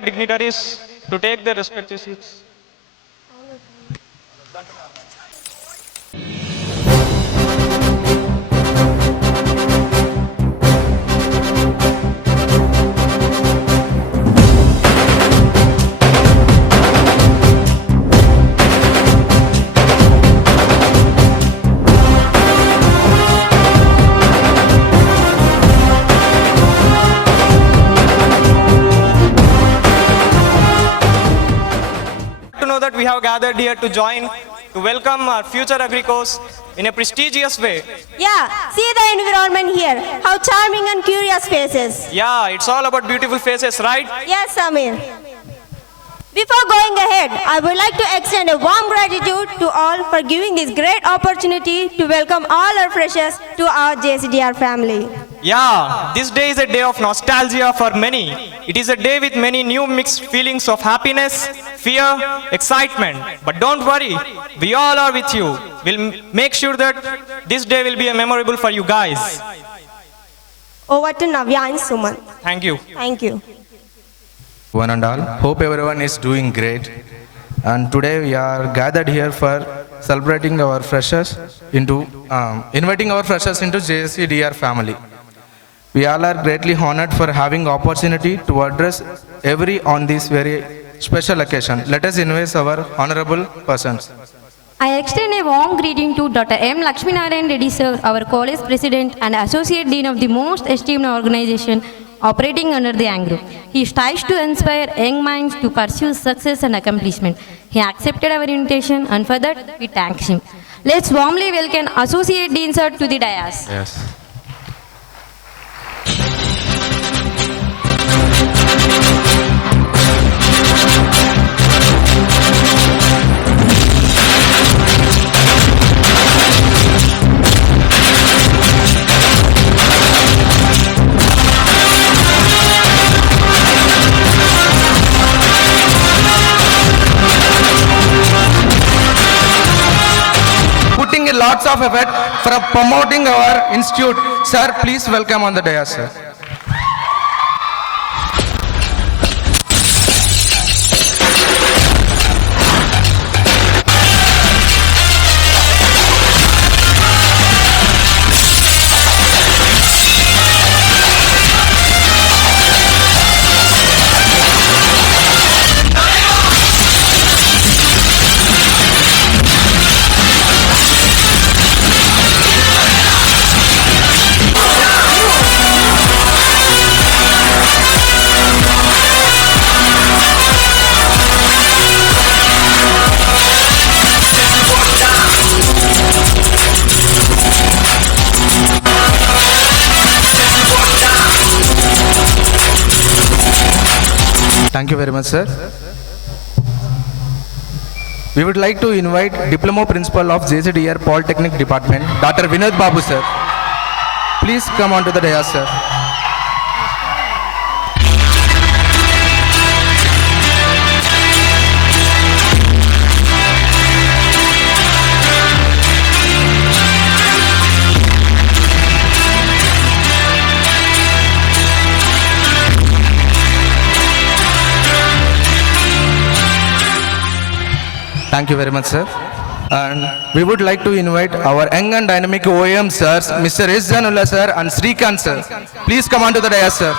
dignitaries to take their respective seats. That we have gathered here to join to welcome our future agricos in a prestigious way. Yeah, see the environment here. How charming and curious faces. Yeah, it's all about beautiful faces, right? Yes, Samir. Before going ahead, I would like to extend a warm gratitude to all for giving this great opportunity to welcome all our freshers to our JCDR family. Yeah, this day is a day of nostalgia for many. It is a day with many new mixed feelings of happiness, fear, excitement. But don't worry, we all are with you. We'll make sure that this day will be memorable for you guys. Over to Navya and Suman. Thank you. Thank you. One and all, hope everyone is doing great. And today we are gathered here for celebrating our freshers inviting our freshers into JCDR family. We all are greatly honored for having opportunity to address every on this very special occasion. Let us invite our honorable persons. I extend a warm greeting to Dr. M. Lakshminarayan Reddy sir, our college president and associate dean of the most esteemed organization operating under the ANG Group. He strives to inspire young minds to pursue success and accomplishment. He accepted our invitation and for that we thank him. Let's warmly welcome Associate Dean sir to the dais. Yes. Lots of effort for promoting our institute. Sir, please welcome on the dais, sir. Thank you very much, sir. We would like to invite Diploma Principal of JCDR Polytechnic Department, Dr. Vinod Babu, sir. Please come on to the dais, sir. Thank you very much, sir. And we would like to invite our young and dynamic OEM sirs, Mr. S. Janullah, sir, and Srikant, sir. Please come on to the dais, sir.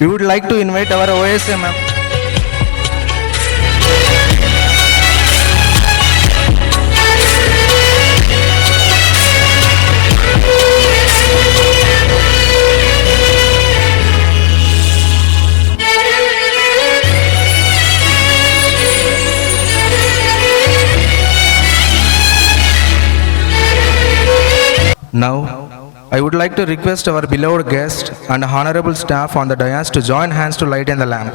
We would like to invite our OSM. Now, I would like to request our beloved guest and honorable staff on the dais to join hands to lighten the lamp.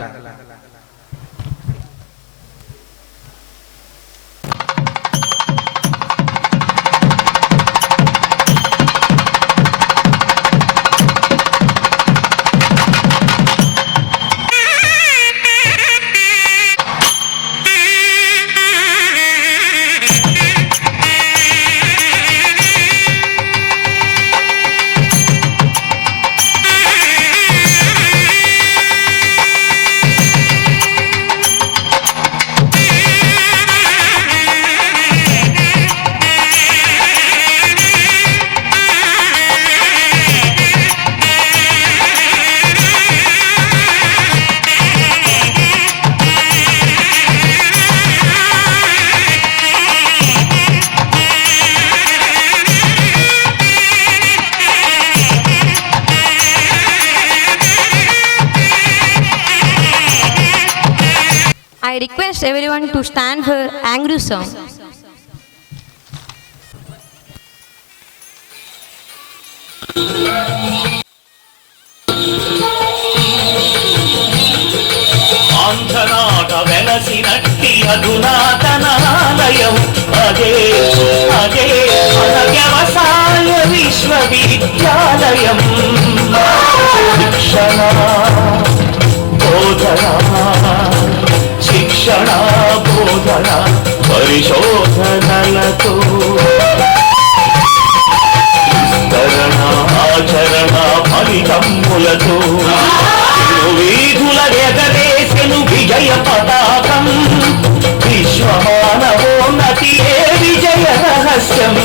I request everyone to stand for Angru song. ఆంధ్రనాట వెలసినట్టి అధునాతనాలయం అదే అదే మన వ్యవసాయ విశ్వవిద్యాలయం. శిక్షణ బోధన శిక్షణ బోధన పరిశోధనలతో విస్తరణ ఆచరణ ఫలితములతో వీధుల ఎగరేసెను విజయ పతాకం. విశ్వమానవోన్నతియే విజయ రహస్యం.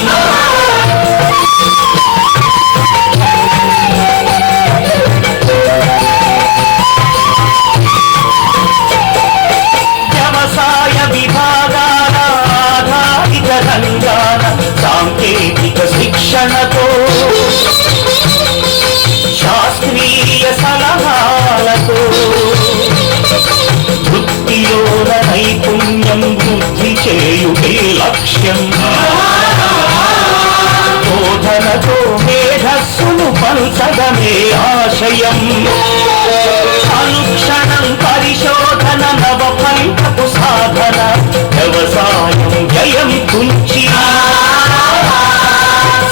వ్యవసాయ విభాగాల ఆధారిత రంగాల సాంకేతిక శిక్షణతో శాస్త్రీయ సలహాలతో వృత్తిలోన నైపుణ్యం వృద్ధి చేయుటే లక్ష్యం. బోధనతో మేధస్సును పంచడమే ఆశయం. అనుక్షణం పరిశోధన నవ ఫలితపు సాధన. వ్యవసాయం జయం కుంచి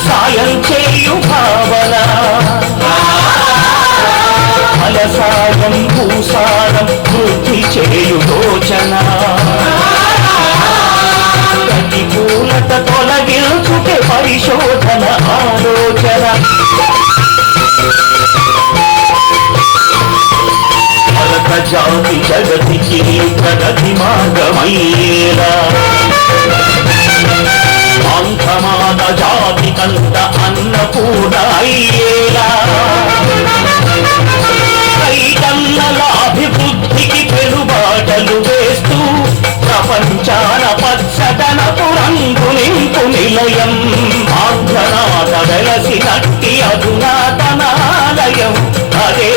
సాయం చేయు భావన. ఫలసాయం భూసారం వృద్ధి చేయు యోచన. ప్రతికూలత తొలగించుటే పరిశోధన ఆలోచన. భరత జాతి జగతికి ప్రగతి మార్గమయ్యేలా. ఆంధ్రమాత జాతి కంట అన్నపూర్ణ అయ్యేలా. రైతన్నల అభివృద్ధికి పెనుబాటలు వేస్తూ ప్రపంచాన పచ్చదనపు రంగు నింపు నిలయం. ఆంధ్రనాథ వెలసినట్టి అధునాతనాలయం అదే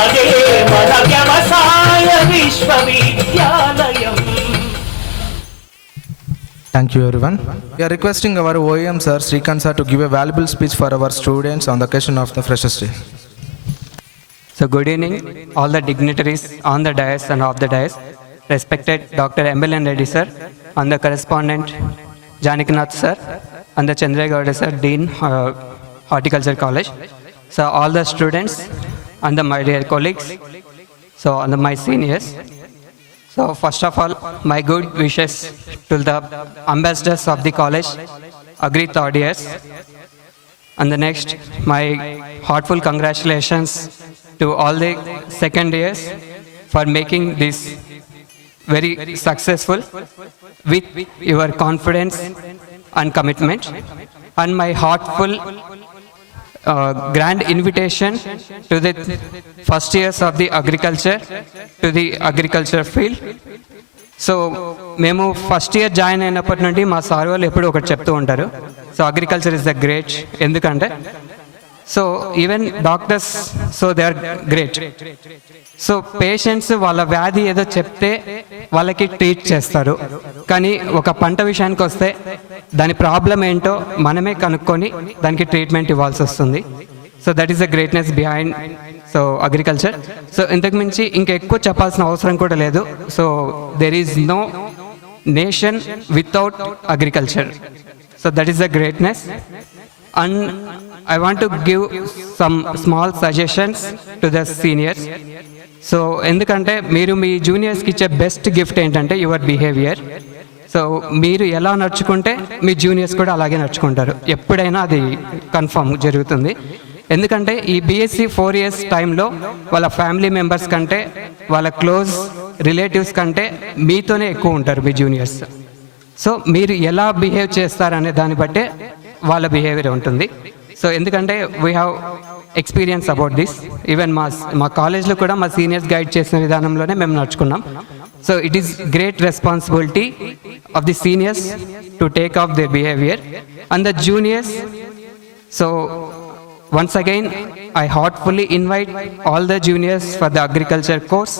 అదే మన వ్యవసాయ విశ్వవిద్యాలయం. Thank you, everyone. We are requesting our OEM sir, Srikant sir, to give a valuable speech for our students on the occasion of the Freshers' Day. So good evening, all the dignitaries on the dais and off the dais, respected Dr. MLN Reddy sir, and the correspondent Janikinath sir, and the Chandregowda sir, Dean, Horticulture College. So all the students and my dear colleagues, so and my seniors. So first of all, my good wishes to the ambassadors of the college, Agri third years. And the next, my heartful congratulations to all the second years for making this very successful with your confidence and commitment. And my heartful grand invitation to the first years of the agriculture, to the agriculture field. So మేము first year join అయినప్పటి నుండి మా sir వాళ్ళు ఎప్పుడు ఒకటి చెప్తూ ఉంటారు. So agriculture is the great. ఎందుకంటే so even doctors, so they are great. So patients వాళ్ళ వ్యాధి ఏదో చెప్తే వాళ్ళకి ట్రీట్ చేస్తారు, కానీ ఒక పంట విషయానికి వస్తే దాని ప్రాబ్లం ఏంటో మనమే కనుక్కొని దానికి ట్రీట్మెంట్ ఇవ్వాల్సి వస్తుంది. So that is the greatness behind so agriculture. So ఇంతకు మించి ఇంకా ఎక్కువ చెప్పాల్సిన అవసరం కూడా లేదు. So there is no nation without agriculture. So that is the greatness. And I want to give some small suggestions to the seniors. So ఎందుకంటే మీరు మీ జూనియర్స్కి ఇచ్చే బెస్ట్ గిఫ్ట్ ఏంటంటే యువర్ బిహేవియర్. సో మీరు ఎలా నడుచుకుంటే మీ జూనియర్స్ కూడా అలాగే నడుచుకుంటారు. ఎప్పుడైనా అది కన్ఫర్మ్ జరుగుతుంది. ఎందుకంటే ఈ బీఎస్సీ 4 years టైంలో వాళ్ళ ఫ్యామిలీ మెంబర్స్ కంటే, వాళ్ళ క్లోజ్ రిలేటివ్స్ కంటే మీతోనే ఎక్కువ ఉంటారు మీ జూనియర్స్. సో మీరు ఎలా బిహేవ్ చేస్తారనే దాన్ని బట్టే వాళ్ళ బిహేవియర్ ఉంటుంది. సో ఎందుకంటే we have experience about this. Even మా కాలేజ్లో కూడా మా సీనియర్స్ గైడ్ చేసిన విధానంలోనే మేము నడుచుకున్నాం. So it is great responsibility of the seniors to take of their behaviour and the juniors. So once again, I heartfully invite all the juniors for the agriculture course.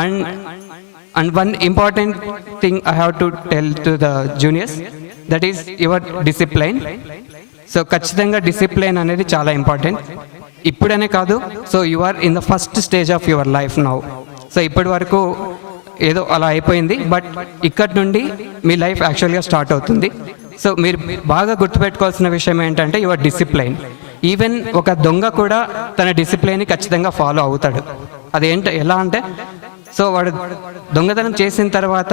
And one important thing I have to tell to the juniors, that is your discipline. So ఖచ్చితంగా discipline అనేది చాలా important. ఇప్పుడనే కాదు, so you are in the first stage of your life now. So ఇప్పటి వరకు ఏదో అలా అయిపోయింది, బట్ ఇక్కడ నుండి మీ లైఫ్ యాక్చువల్గా స్టార్ట్ అవుతుంది. సో మీరు బాగా గుర్తుపెట్టుకోవాల్సిన విషయం ఏంటంటే యువర్ డిసిప్లైన్. ఈవెన్ ఒక దొంగ కూడా తన డిసిప్లైన్ని ఖచ్చితంగా ఫాలో అవుతాడు. అదేంట ఎలా అంటే, సో వాడు దొంగతనం చేసిన తర్వాత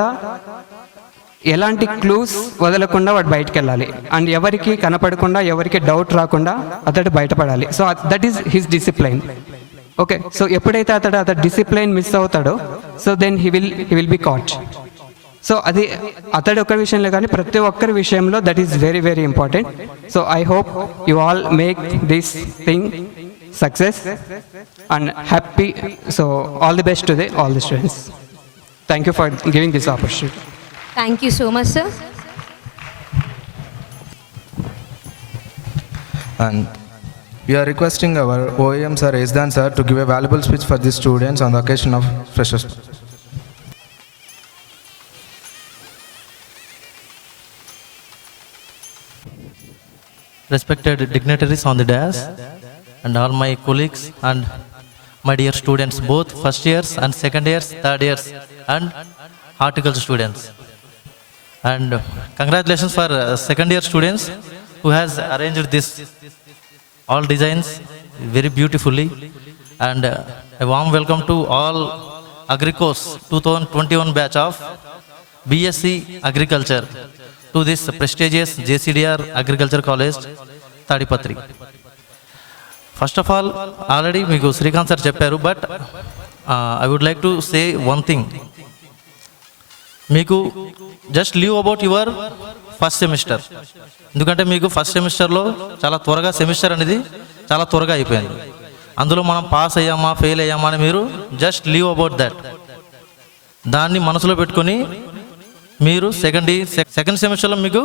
ఎలాంటి క్లూస్ వదలకుండా వాడు బయటకు వెళ్ళాలి, అండ్ ఎవరికి కనపడకుండా, ఎవరికి డౌట్ రాకుండా అతడు బయటపడాలి. So that is his discipline. Okay, so ఎప్పుడైతే అతడు డిసిప్లైన్ మిస్ అవుతాడో, so then he will be caught. సో అది అతడి ఒక్కరి విషయంలో కానీ ప్రతి ఒక్కరి విషయంలో that is very very important. So I hope you all make this thing success and happy. So all the best to all the students. Thank you for giving this opportunity. Thank you so much, sir. And we are requesting our OEM sir, Esdan sir, to give a valuable speech for the students on the occasion of Freshers. Respected dignitaries on the dais and all my colleagues and my dear students, both first years and second years, third years and horticulture students. And congratulations for second year students who has arranged this all designs very beautifully. And a warm welcome to all Agricos 2021 batch of BSc Agriculture to this prestigious JCDR Agriculture College, Tadipatri. First of all, already meeku Srikanth sir chepparu, but I would like to say one thing. మీకు just leave about your first semester. ఎందుకంటే మీకు first సెమిస్టర్లో చాలా త్వరగా semester అనేది చాలా త్వరగా అయిపోయింది. అందులో మనం పాస్ అయ్యామా ఫెయిల్ అయ్యామా అని మీరు జస్ట్ లీవ్ అబౌట్ దట్. దాన్ని మనసులో పెట్టుకొని మీరు సెకండ్ సెమిస్టర్లో మీకు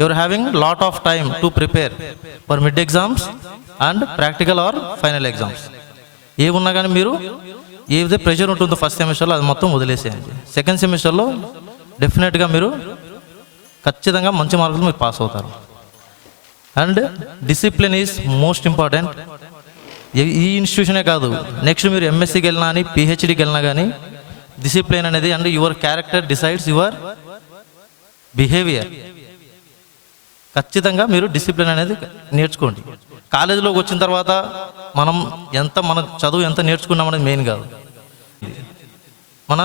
your having lot of time to prepare for mid exams and practical are final exams. ఏమున్నా కానీ మీరు ఏదైతే ప్రెషర్ ఉంటుందో ఫస్ట్ సెమిస్టర్లో అది మొత్తం వదిలేసేయండి. సెకండ్ సెమిస్టర్లో డెఫినెట్గా మీరు ఖచ్చితంగా మంచి మార్కులు మీరు పాస్ అవుతారు. And discipline is most important. ఈ ఇన్స్టిట్యూషనే కాదు, నెక్స్ట్ మీరు ఎంఎస్సీకి వెళ్ళినా కానీ పిహెచ్డికి వెళ్ళినా కానీ డిసిప్లిన్ అనేది and your character decides your behaviour. ఖచ్చితంగా మీరు డిసిప్లిన్ అనేది నేర్చుకోండి. కాలేజీలోకి వచ్చిన తర్వాత మన చదువు ఎంత నేర్చుకున్నామనేది మెయిన్ కాదు. మన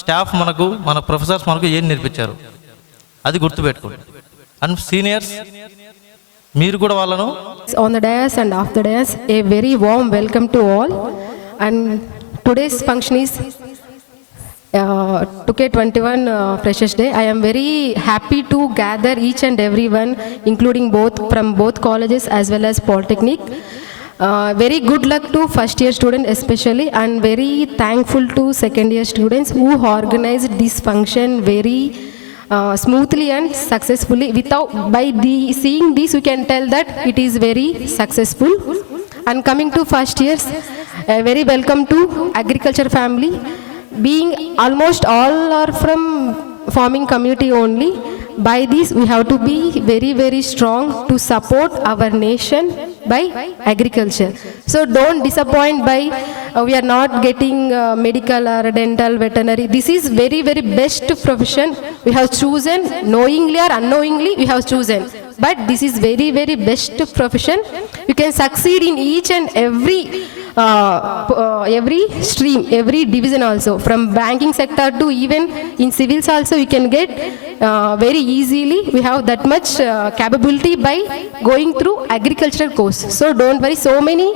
స్టాఫ్ మనకు, మన ప్రొఫెసర్స్ మనకు ఏం నేర్పించారు అది గుర్తుపెట్టుకోండి. అండ్ సీనియర్స్ మీరు కూడా వాళ్ళను on the dais and off the dais, a very warm welcome to all. And today's function is 2K21 Freshers Day. I am very happy to gather each and everyone, including from both colleges as well as Polytechnic. Very good luck to first year student especially, and very thankful to second year students who organized this function very smoothly and successfully. Seeing this, you can tell that it is very successful. And coming to first years, very welcome to agriculture family. Being almost all are from farming community only. By this, we have to be very, very strong to support our nation by agriculture. So don't disappoint by we are not getting medical or dental, veterinary. This is very, very best profession we have chosen, knowingly or unknowingly we have chosen. But this is very, very best profession. You can succeed in each and every stream, every division also. From banking sector to even in civils also you can get very easily. We have that much capability by going through agricultural course. So don't worry, so many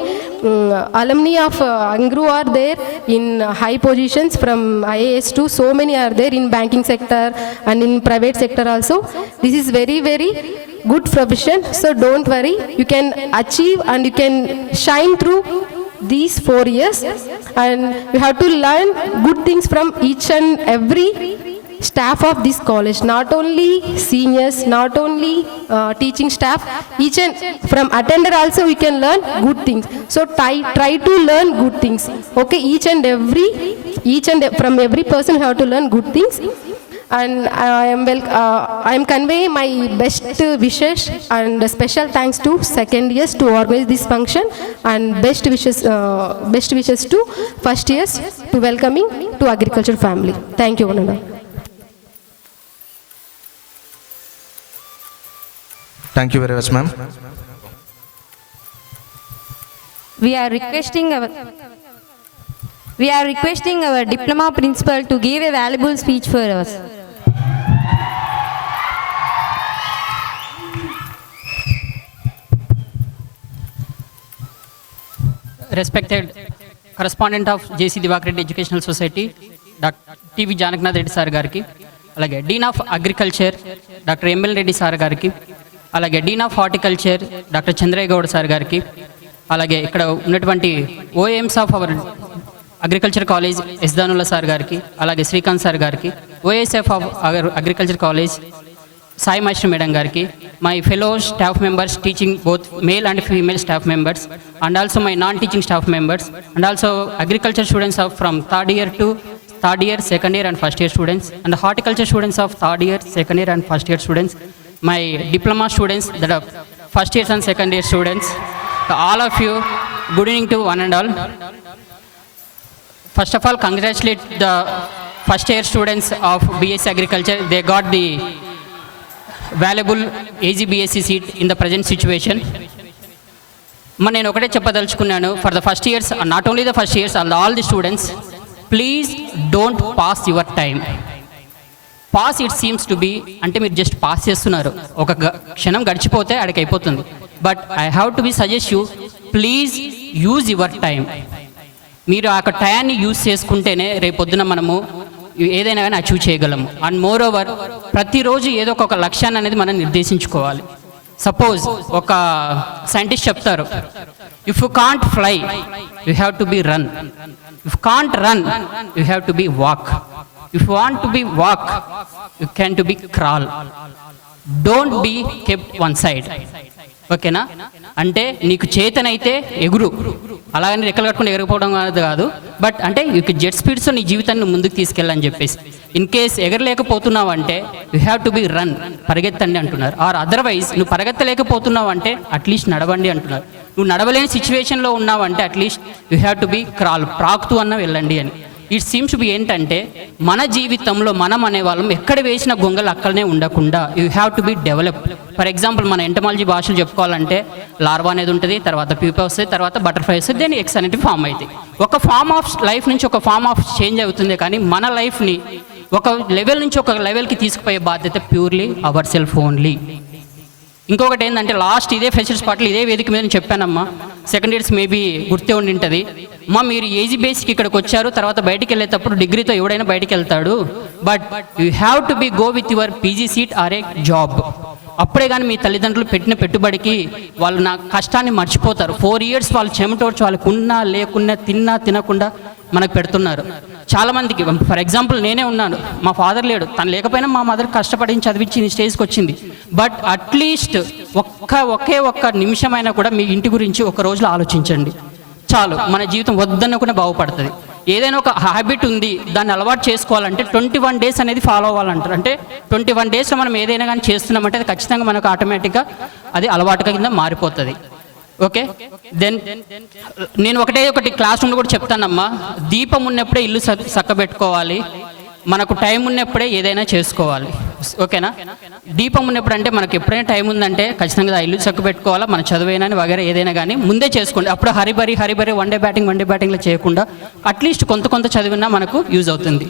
alumni of Angru are there in high positions from IAS to so many are there in banking sector and in private sector also. This is very, very good profession. So don't worry, you can achieve and you can shine through these 4 years, and you have to learn good things from each and every staff of this college, not only seniors, not only teaching staff, each and from attender also we can learn good things. So try to learn good things, okay? From every person you have to learn good things. And I am conveying my best wishes and special thanks to second years to organize this function, and best wishes to first years to welcoming to agriculture family. Thank you, Vananda. Thank you very much, ma'am. We are requesting our diploma principal to give a valuable speech for us. Respected correspondent of JC Divakar Reddy Educational Society, Dr. TV Janaknath Reddy Sir Gariki, alage Dean of Agriculture, Dr. ML Reddy Sir Gariki, alage Dean of Horticulture, Dr. Chandraya Gowda Sir Gariki, alage ikkada unnatuvanti OAMs of our Agriculture College S. Danula Sir Gariki, alage Srikanth Sir Gariki, OASF of our Agriculture College Sai Master Madam Gariki, my fellow staff members teaching both male and female staff members, and also my non-teaching staff members, and also agriculture students of from third year to third year, second year and first year students, and the horticulture students of third year, second year and first year students, my diploma students that are first years and second year students, to all of you, good evening to one and all. First of all, congratulate the first year students of BSc Agriculture. They got the valuable AG BSc seat in the present situation. నేను ఒకటే చెప్పదలుచుకున్నాను, for the first years, not only the first years, all the students, please don't pass your time. Pass it seems to be అంటే మీరు just pass చేస్తున్నారు, ఒక క్షణం గడిచిపోతే అక్కడికి అయిపోతుంది. But I have to B suggest you, please use your time. మీరు ఆ టయాన్ని use చేసుకుంటేనే రేపొద్దున మనము ఏదైనా కానీ అచీవ్ చేయగలము. అండ్ మోర్ ఓవర్, ప్రతిరోజు ఏదో ఒక లక్ష్యాన్ని అనేది మనం నిర్దేశించుకోవాలి. సపోజ్ ఒక సైంటిస్ట్ చెప్తారు, if you can't fly you have to be run, if can't run you have to be walk, if you want to be walk you can to be crawl. Don't be kept one side. ఓకేనా? అంటే నీకు చేతనైతే ఎగురు, అలాగని రెక్కలు కట్టుకుని ఎగరకపోవడం కాదు, but అంటే యూ జెట్ స్పీడ్స్తో నీ జీవితాన్ని ముందుకు తీసుకెళ్ళని చెప్పేసి. ఇన్ కేస్ ఎగరలేకపోతున్నావు అంటే you have to be run, పరిగెత్తండి అంటున్నారు. ఆర్ అదర్వైజ్ నువ్వు పరిగెత్తలేకపోతున్నావు అంటే అట్లీస్ట్ నడవండి అంటున్నారు. నువ్వు నడవలేని సిచ్యువేషన్లో ఉన్నావు అంటే at least you have to be crawl, ప్రాక్తూ అన్న వెళ్ళండి అని. ఇట్ సీమ్స్ టు బి ఏంటంటే మన జీవితంలో మనం అనేవాళ్ళం ఎక్కడ వేసిన గొంగలు అక్కడనే ఉండకుండా you have to B develop. For example మన ఎంటమాలజీ భాషలు చెప్పుకోవాలంటే లార్వా అనేది ఉంటుంది, తర్వాత ప్యూపా వస్తుంది, తర్వాత బటర్ఫ్లై వస్తుంది, దెన్ ఎగ్స్ అనేది ఫామ్ అవుతాయి. ఒక ఫార్మ్ ఆఫ్ లైఫ్ నుంచి ఒక ఫార్మ్ ఆఫ్ చేంజ్ అవుతుంది, కానీ మన లైఫ్ని ఒక లెవెల్ నుంచి ఒక లెవెల్కి తీసుకుపోయే బాధ్యత ప్యూర్లీ అవర్ సెల్ఫ్ ఓన్లీ. ఇంకొకటి ఏంటంటే లాస్ట్ ఇదే ఫ్రెషర్స్ పార్టీలో ఇదే వేదిక మీద నేను చెప్పానమ్మా, సెకండ్ ఇయర్స్ మేబీ గుర్తే ఉండి ఉంటుంది, అమ్మా మీరు ఏజీ బేస్కి ఇక్కడికి వచ్చారు, తర్వాత బయటికి వెళ్ళేటప్పుడు డిగ్రీతో ఎవడైనా బయటికి వెళ్తాడు, but you have to be go with your PG seat or a job. అప్పుడే కానీ మీ తల్లిదండ్రులు పెట్టిన పెట్టుబడికి వాళ్ళు నా కష్టాన్ని మర్చిపోతారు. 4 years వాళ్ళు చెమటోడ్చి వాళ్ళకు ఉన్నా లేకున్నా తిన్నా తినకుండా మనకు పెడుతున్నారు. చాలామందికి ఫర్ ఎగ్జాంపుల్ నేనే ఉన్నాను, మా ఫాదర్ లేడు, తను లేకపోయినా మా మదర్ కష్టపడి చదివించి ఈ స్టేజ్కి వచ్చింది. బట్ అట్లీస్ట్ ఒకే ఒక్క నిమిషమైనా కూడా మీ ఇంటి గురించి ఒక రోజులో ఆలోచించండి చాలు, మన జీవితం వద్దనుకునే బాగుపడుతుంది. ఏదైనా ఒక హ్యాబిట్ ఉంది, దాన్ని అలవాటు చేసుకోవాలంటే 21 days అనేది ఫాలో అవ్వాలంటారు. అంటే 21 daysలో మనం ఏదైనా కానీ చేస్తున్నామంటే అది ఖచ్చితంగా మనకు ఆటోమేటిక్గా అది అలవాటుగా కింద మారిపోతుంది. ఓకే, దెన్ నేను ఒకటి క్లాస్ రూమ్లో కూడా చెప్తానమ్మా, దీపం ఉన్నప్పుడే ఇల్లు చక్కబెట్టుకోవాలి, మనకు టైం ఉన్నప్పుడే ఏదైనా చేసుకోవాలి. ఓకేనా, దీపం ఉన్నప్పుడు అంటే మనకు ఎప్పుడైనా టైం ఉందంటే ఖచ్చితంగా ఆ ఇల్లు చక్కబెట్టుకోవాలా, మన చదువైనా వగేరా ఏదైనా కానీ ముందే చేసుకోండి. అప్పుడు హరిబరి వన్ డే బ్యాటింగ్లో చేయకుండా అట్లీస్ట్ కొంత చదివినా మనకు యూజ్ అవుతుంది.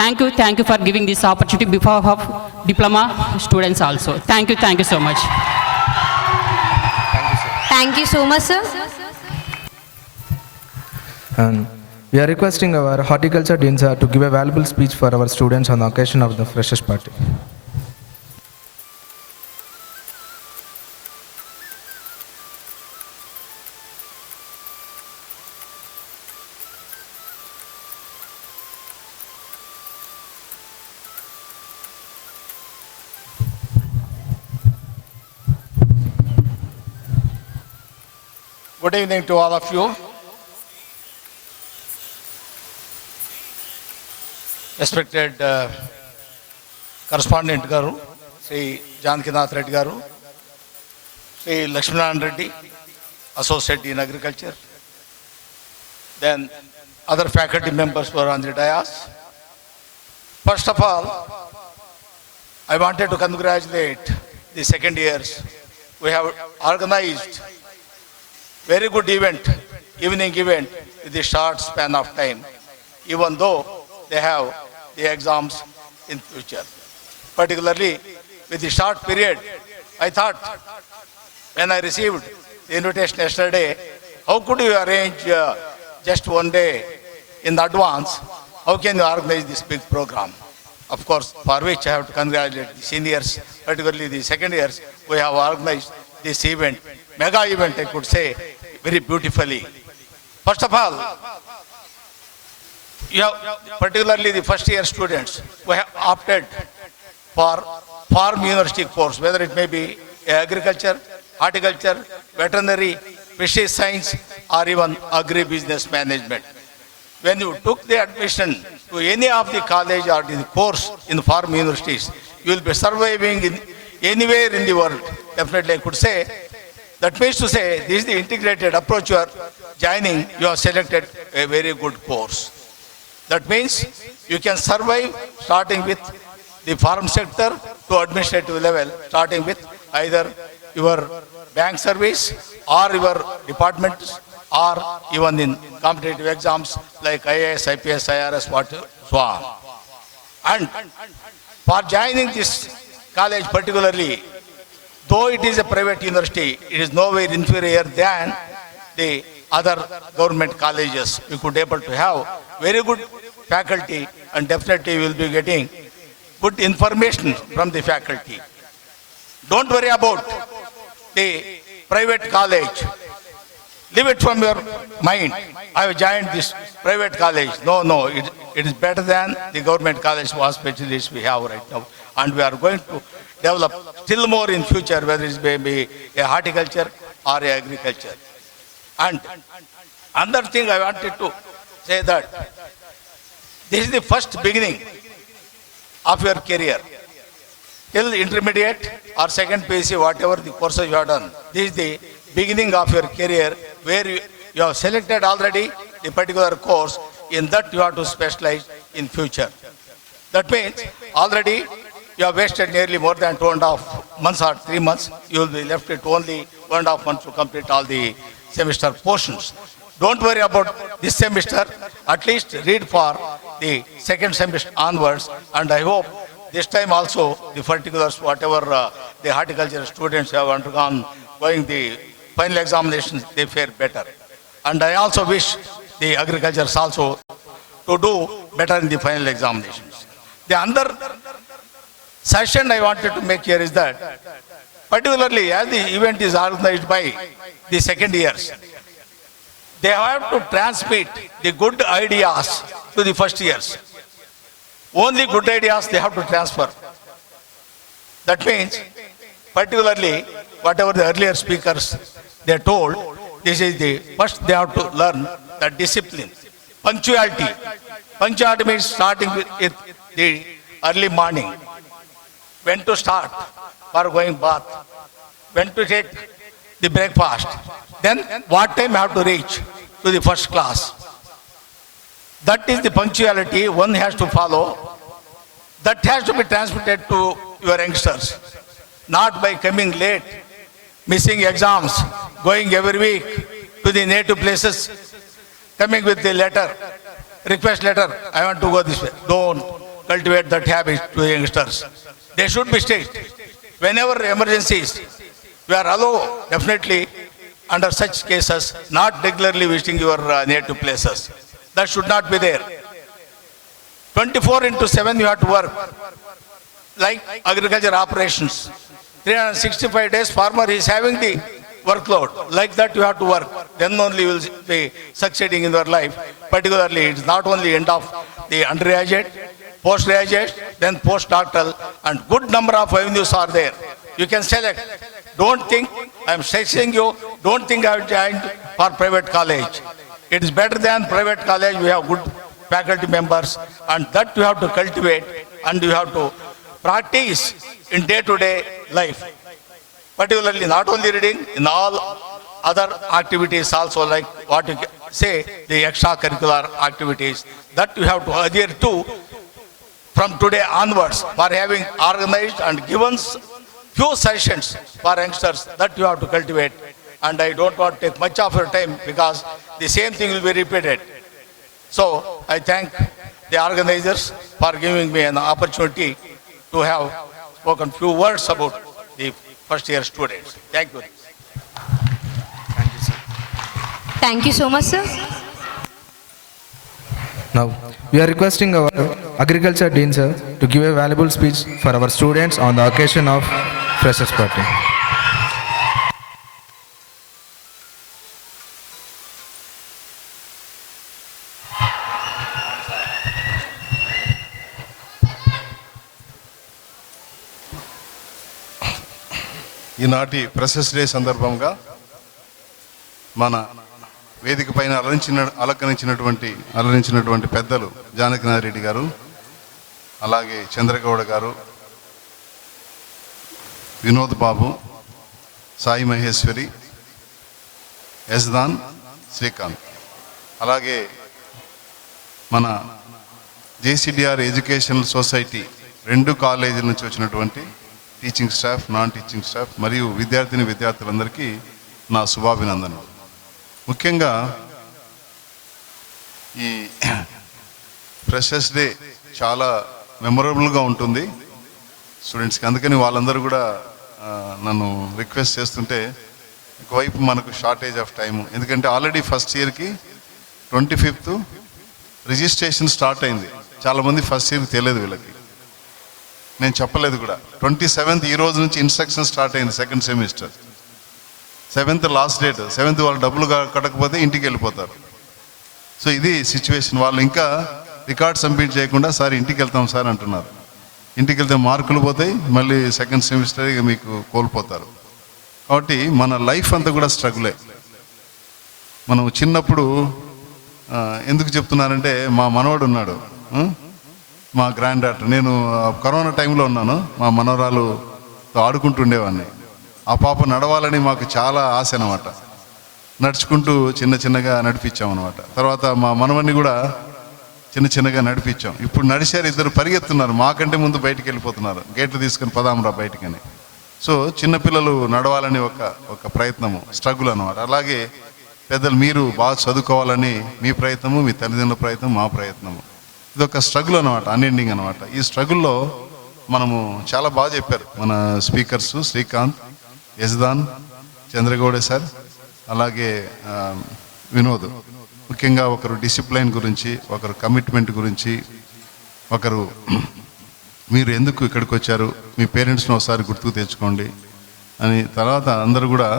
Thank you for giving this opportunity before of diploma students also. Thank you so much. Thank you so much, sir. And we are requesting our horticulture dean sir to give a valuable speech for our students on the occasion of the freshers party. Good evening to all of you. Respected correspondent garu, Sri Janakinath Reddy garu, Sri Lakshminarayan Reddy, Associate Dean Agriculture, then other faculty members who are on the dais. First of all, I wanted to congratulate the second years. We have organized very good event, evening event with a short span of time, even though they have the exams in future. Particularly with the short period, I thought when I received the invitation yesterday, how could you arrange just one day in advance? How can you organize this big program? Of course, for which I have to congratulate the seniors, particularly the second years. We have organized this event, mega event I could say, very beautifully. First of all, you have particularly the first year students who have opted for farm university course, whether it may be agriculture, horticulture, veterinary, fisheries science, or even agri-business management. When you took the admission to any of the college or the course in farm universities, you will be surviving in anywhere in the world. Definitely I could say. That means to say, this is the integrated approach you are joining, you have selected a very good course. That means you can survive starting with the farm sector to administrative level, starting with either your bank service or your departments or even in competitive exams like IAS, IPS, IRS, so on. And for joining this college particularly, though it is a private university, it is nowhere inferior than the other government colleges. We could able to have very good faculty and definitely you will be getting good information from the faculty. Don't worry about the private college. Leave it from your mind. I have joined this private college. No, it is better than the government college facilities we have right now. And we are going to develop still more in future, whether it may be a horticulture or a agriculture. And another thing I wanted to say that this is the first beginning of your career. Till intermediate or second PhD, whatever the courses you have done, this is the beginning of your career where you have selected already the particular course. In that you have to specialize in future. That means already you have wasted nearly more than 2.5 months or 3 months. You will be left with only 1.5 months to complete all the semester portions. Don't worry about this semester. At least read for the second semester onwards. And I hope this time also the particulars, whatever the horticulture students have undergone going the final examinations, they fare better. And I also wish the agricultures also to do better in the final examinations. The other session I wanted to make here is that, particularly as the event is organized by the second years, they have to transmit the good ideas to the first years. Only good ideas they have to transfer. That means, particularly, whatever the earlier speakers they told, this is the first they have to learn the discipline, punctuality. Punctuality means starting with the early morning. When to start for going bath, when to take the breakfast, then what time you have to reach to the first class. That is the punctuality one has to follow. That has to be transmitted to your youngsters, not by coming late, missing exams, going every week to the native places, coming with the letter, request letter, I want to go this way. Don't cultivate that habit to the youngsters. They should be strict. Whenever emergencies, we are allowed, definitely, under such cases, not regularly visiting your native places. That should not be there. 24/7 you have to work, like agriculture operations. 365 days farmer is having the workload. Like that you have to work. Then only you will be succeeding in your life. Particularly, it's not only end of the undergraduate, postgraduate, then postdoctoral, and good number of avenues are there. You can select. Don't think I am stressing you. Don't think I have joined for private college. It is better than private college. We have good faculty members, and that you have to cultivate, and you have to practice in day-to-day life. Particularly, not only reading, in all other activities also, like what you say, the extracurricular activities, that you have to adhere to from today onwards, for having organized and given few sessions for youngsters that you have to cultivate. And I don't want to take much of your time because the same thing will be repeated. So I thank the organizers for giving me an opportunity to have spoken few words about the first year students. Thank you. Thank you so much, sir. Now, we are requesting our agriculture dean sir to give a valuable speech for our students on the occasion of Freshers Party. ఈనాటి freshers day సందర్భంగా మన వేదిక పైన అలరించినటువంటి పెద్దలు జానకినాథ్ రెడ్డి గారు, అలాగే చంద్రగౌడ గారు, వినోద్ బాబు, సాయి మహేశ్వరి, యజ్దాన్, శ్రీకాంత్, అలాగే మన జేసీడీఆర్ ఎడ్యుకేషనల్ సొసైటీ 2 కాలేజీల నుంచి వచ్చినటువంటి teaching staff, non teaching staff మరియు విద్యార్థులందరికీ నా శుభాభినందనలు. ముఖ్యంగా ఈ ఫ్రెషర్స్ డే చాలా మెమొరబుల్గా ఉంటుంది స్టూడెంట్స్కి. అందుకని వాళ్ళందరూ కూడా నన్ను రిక్వెస్ట్ చేస్తుంటే, ఒకవైపు మనకు షార్టేజ్ ఆఫ్ టైము, ఎందుకంటే ఆల్రెడీ ఫస్ట్ ఇయర్కి 25th రిజిస్ట్రేషన్ స్టార్ట్ అయింది. చాలామంది ఫస్ట్ ఇయర్కి తెలియదు, వీళ్ళకి నేను చెప్పలేదు కూడా. 27th ఈ రోజు నుంచి ఇన్స్ట్రక్షన్ స్టార్ట్ అయింది second semester. 7th last date. 7th వాళ్ళు డబ్బులు కట్టకపోతే ఇంటికి వెళ్ళిపోతారు. సో ఇది సిచ్యువేషన్. వాళ్ళు ఇంకా రికార్డ్ సబ్మిట్ చేయకుండా సార్ ఇంటికి వెళ్తాం సార్ అంటున్నారు. ఇంటికి వెళ్తే మార్కులు పోతాయి, మళ్ళీ సెకండ్ సెమిస్టర్ ఇక మీకు కోల్పోతారు. కాబట్టి మన లైఫ్ అంతా కూడా స్ట్రగులే. మనం చిన్నప్పుడు ఎందుకు చెప్తున్నానంటే, మా మనవడు ఉన్నాడు, మా గ్రాండ్ డాటర్. నేను కరోనా టైంలో ఉన్నాను, మా మనవరాలుతో ఆడుకుంటుండేవాడిని. ఆ పాప నడవాలని మాకు చాలా ఆశ అనమాట. నడుచుకుంటూ చిన్నగా నడిపించామన్నమాట. తర్వాత మా మనవన్ని కూడా చిన్నగా నడిపించాం. ఇప్పుడు నడిచారు, ఇద్దరు పరిగెత్తున్నారు, మాకంటే ముందు బయటికి వెళ్ళిపోతున్నారు. గేట్లు తీసుకొని పదాంరా బయటికని. సో చిన్నపిల్లలు నడవాలని ఒక ప్రయత్నము, స్ట్రగుల్ అనమాట. అలాగే పెద్దలు మీరు బాగా చదువుకోవాలని మీ ప్రయత్నము, మీ తల్లిదండ్రుల ప్రయత్నం, మా ప్రయత్నము. ఇది ఒక స్ట్రగుల్ అనమాట, అన్ఎండింగ్ అనమాట. ఈ స్ట్రగుల్లో మనము చాలా బాగా చెప్పారు మన స్పీకర్స్, శ్రీకాంత్, యజ్దాన్, చంద్రగౌడ సార్, అలాగే వినోద్. ముఖ్యంగా ఒకరు డిసిప్లైన్ గురించి, ఒకరు కమిట్మెంట్ గురించి, ఒకరు మీరు ఎందుకు ఇక్కడికి వచ్చారు, మీ పేరెంట్స్ని ఒకసారి గుర్తుకు తెచ్చుకోండి అని. తర్వాత అందరూ కూడా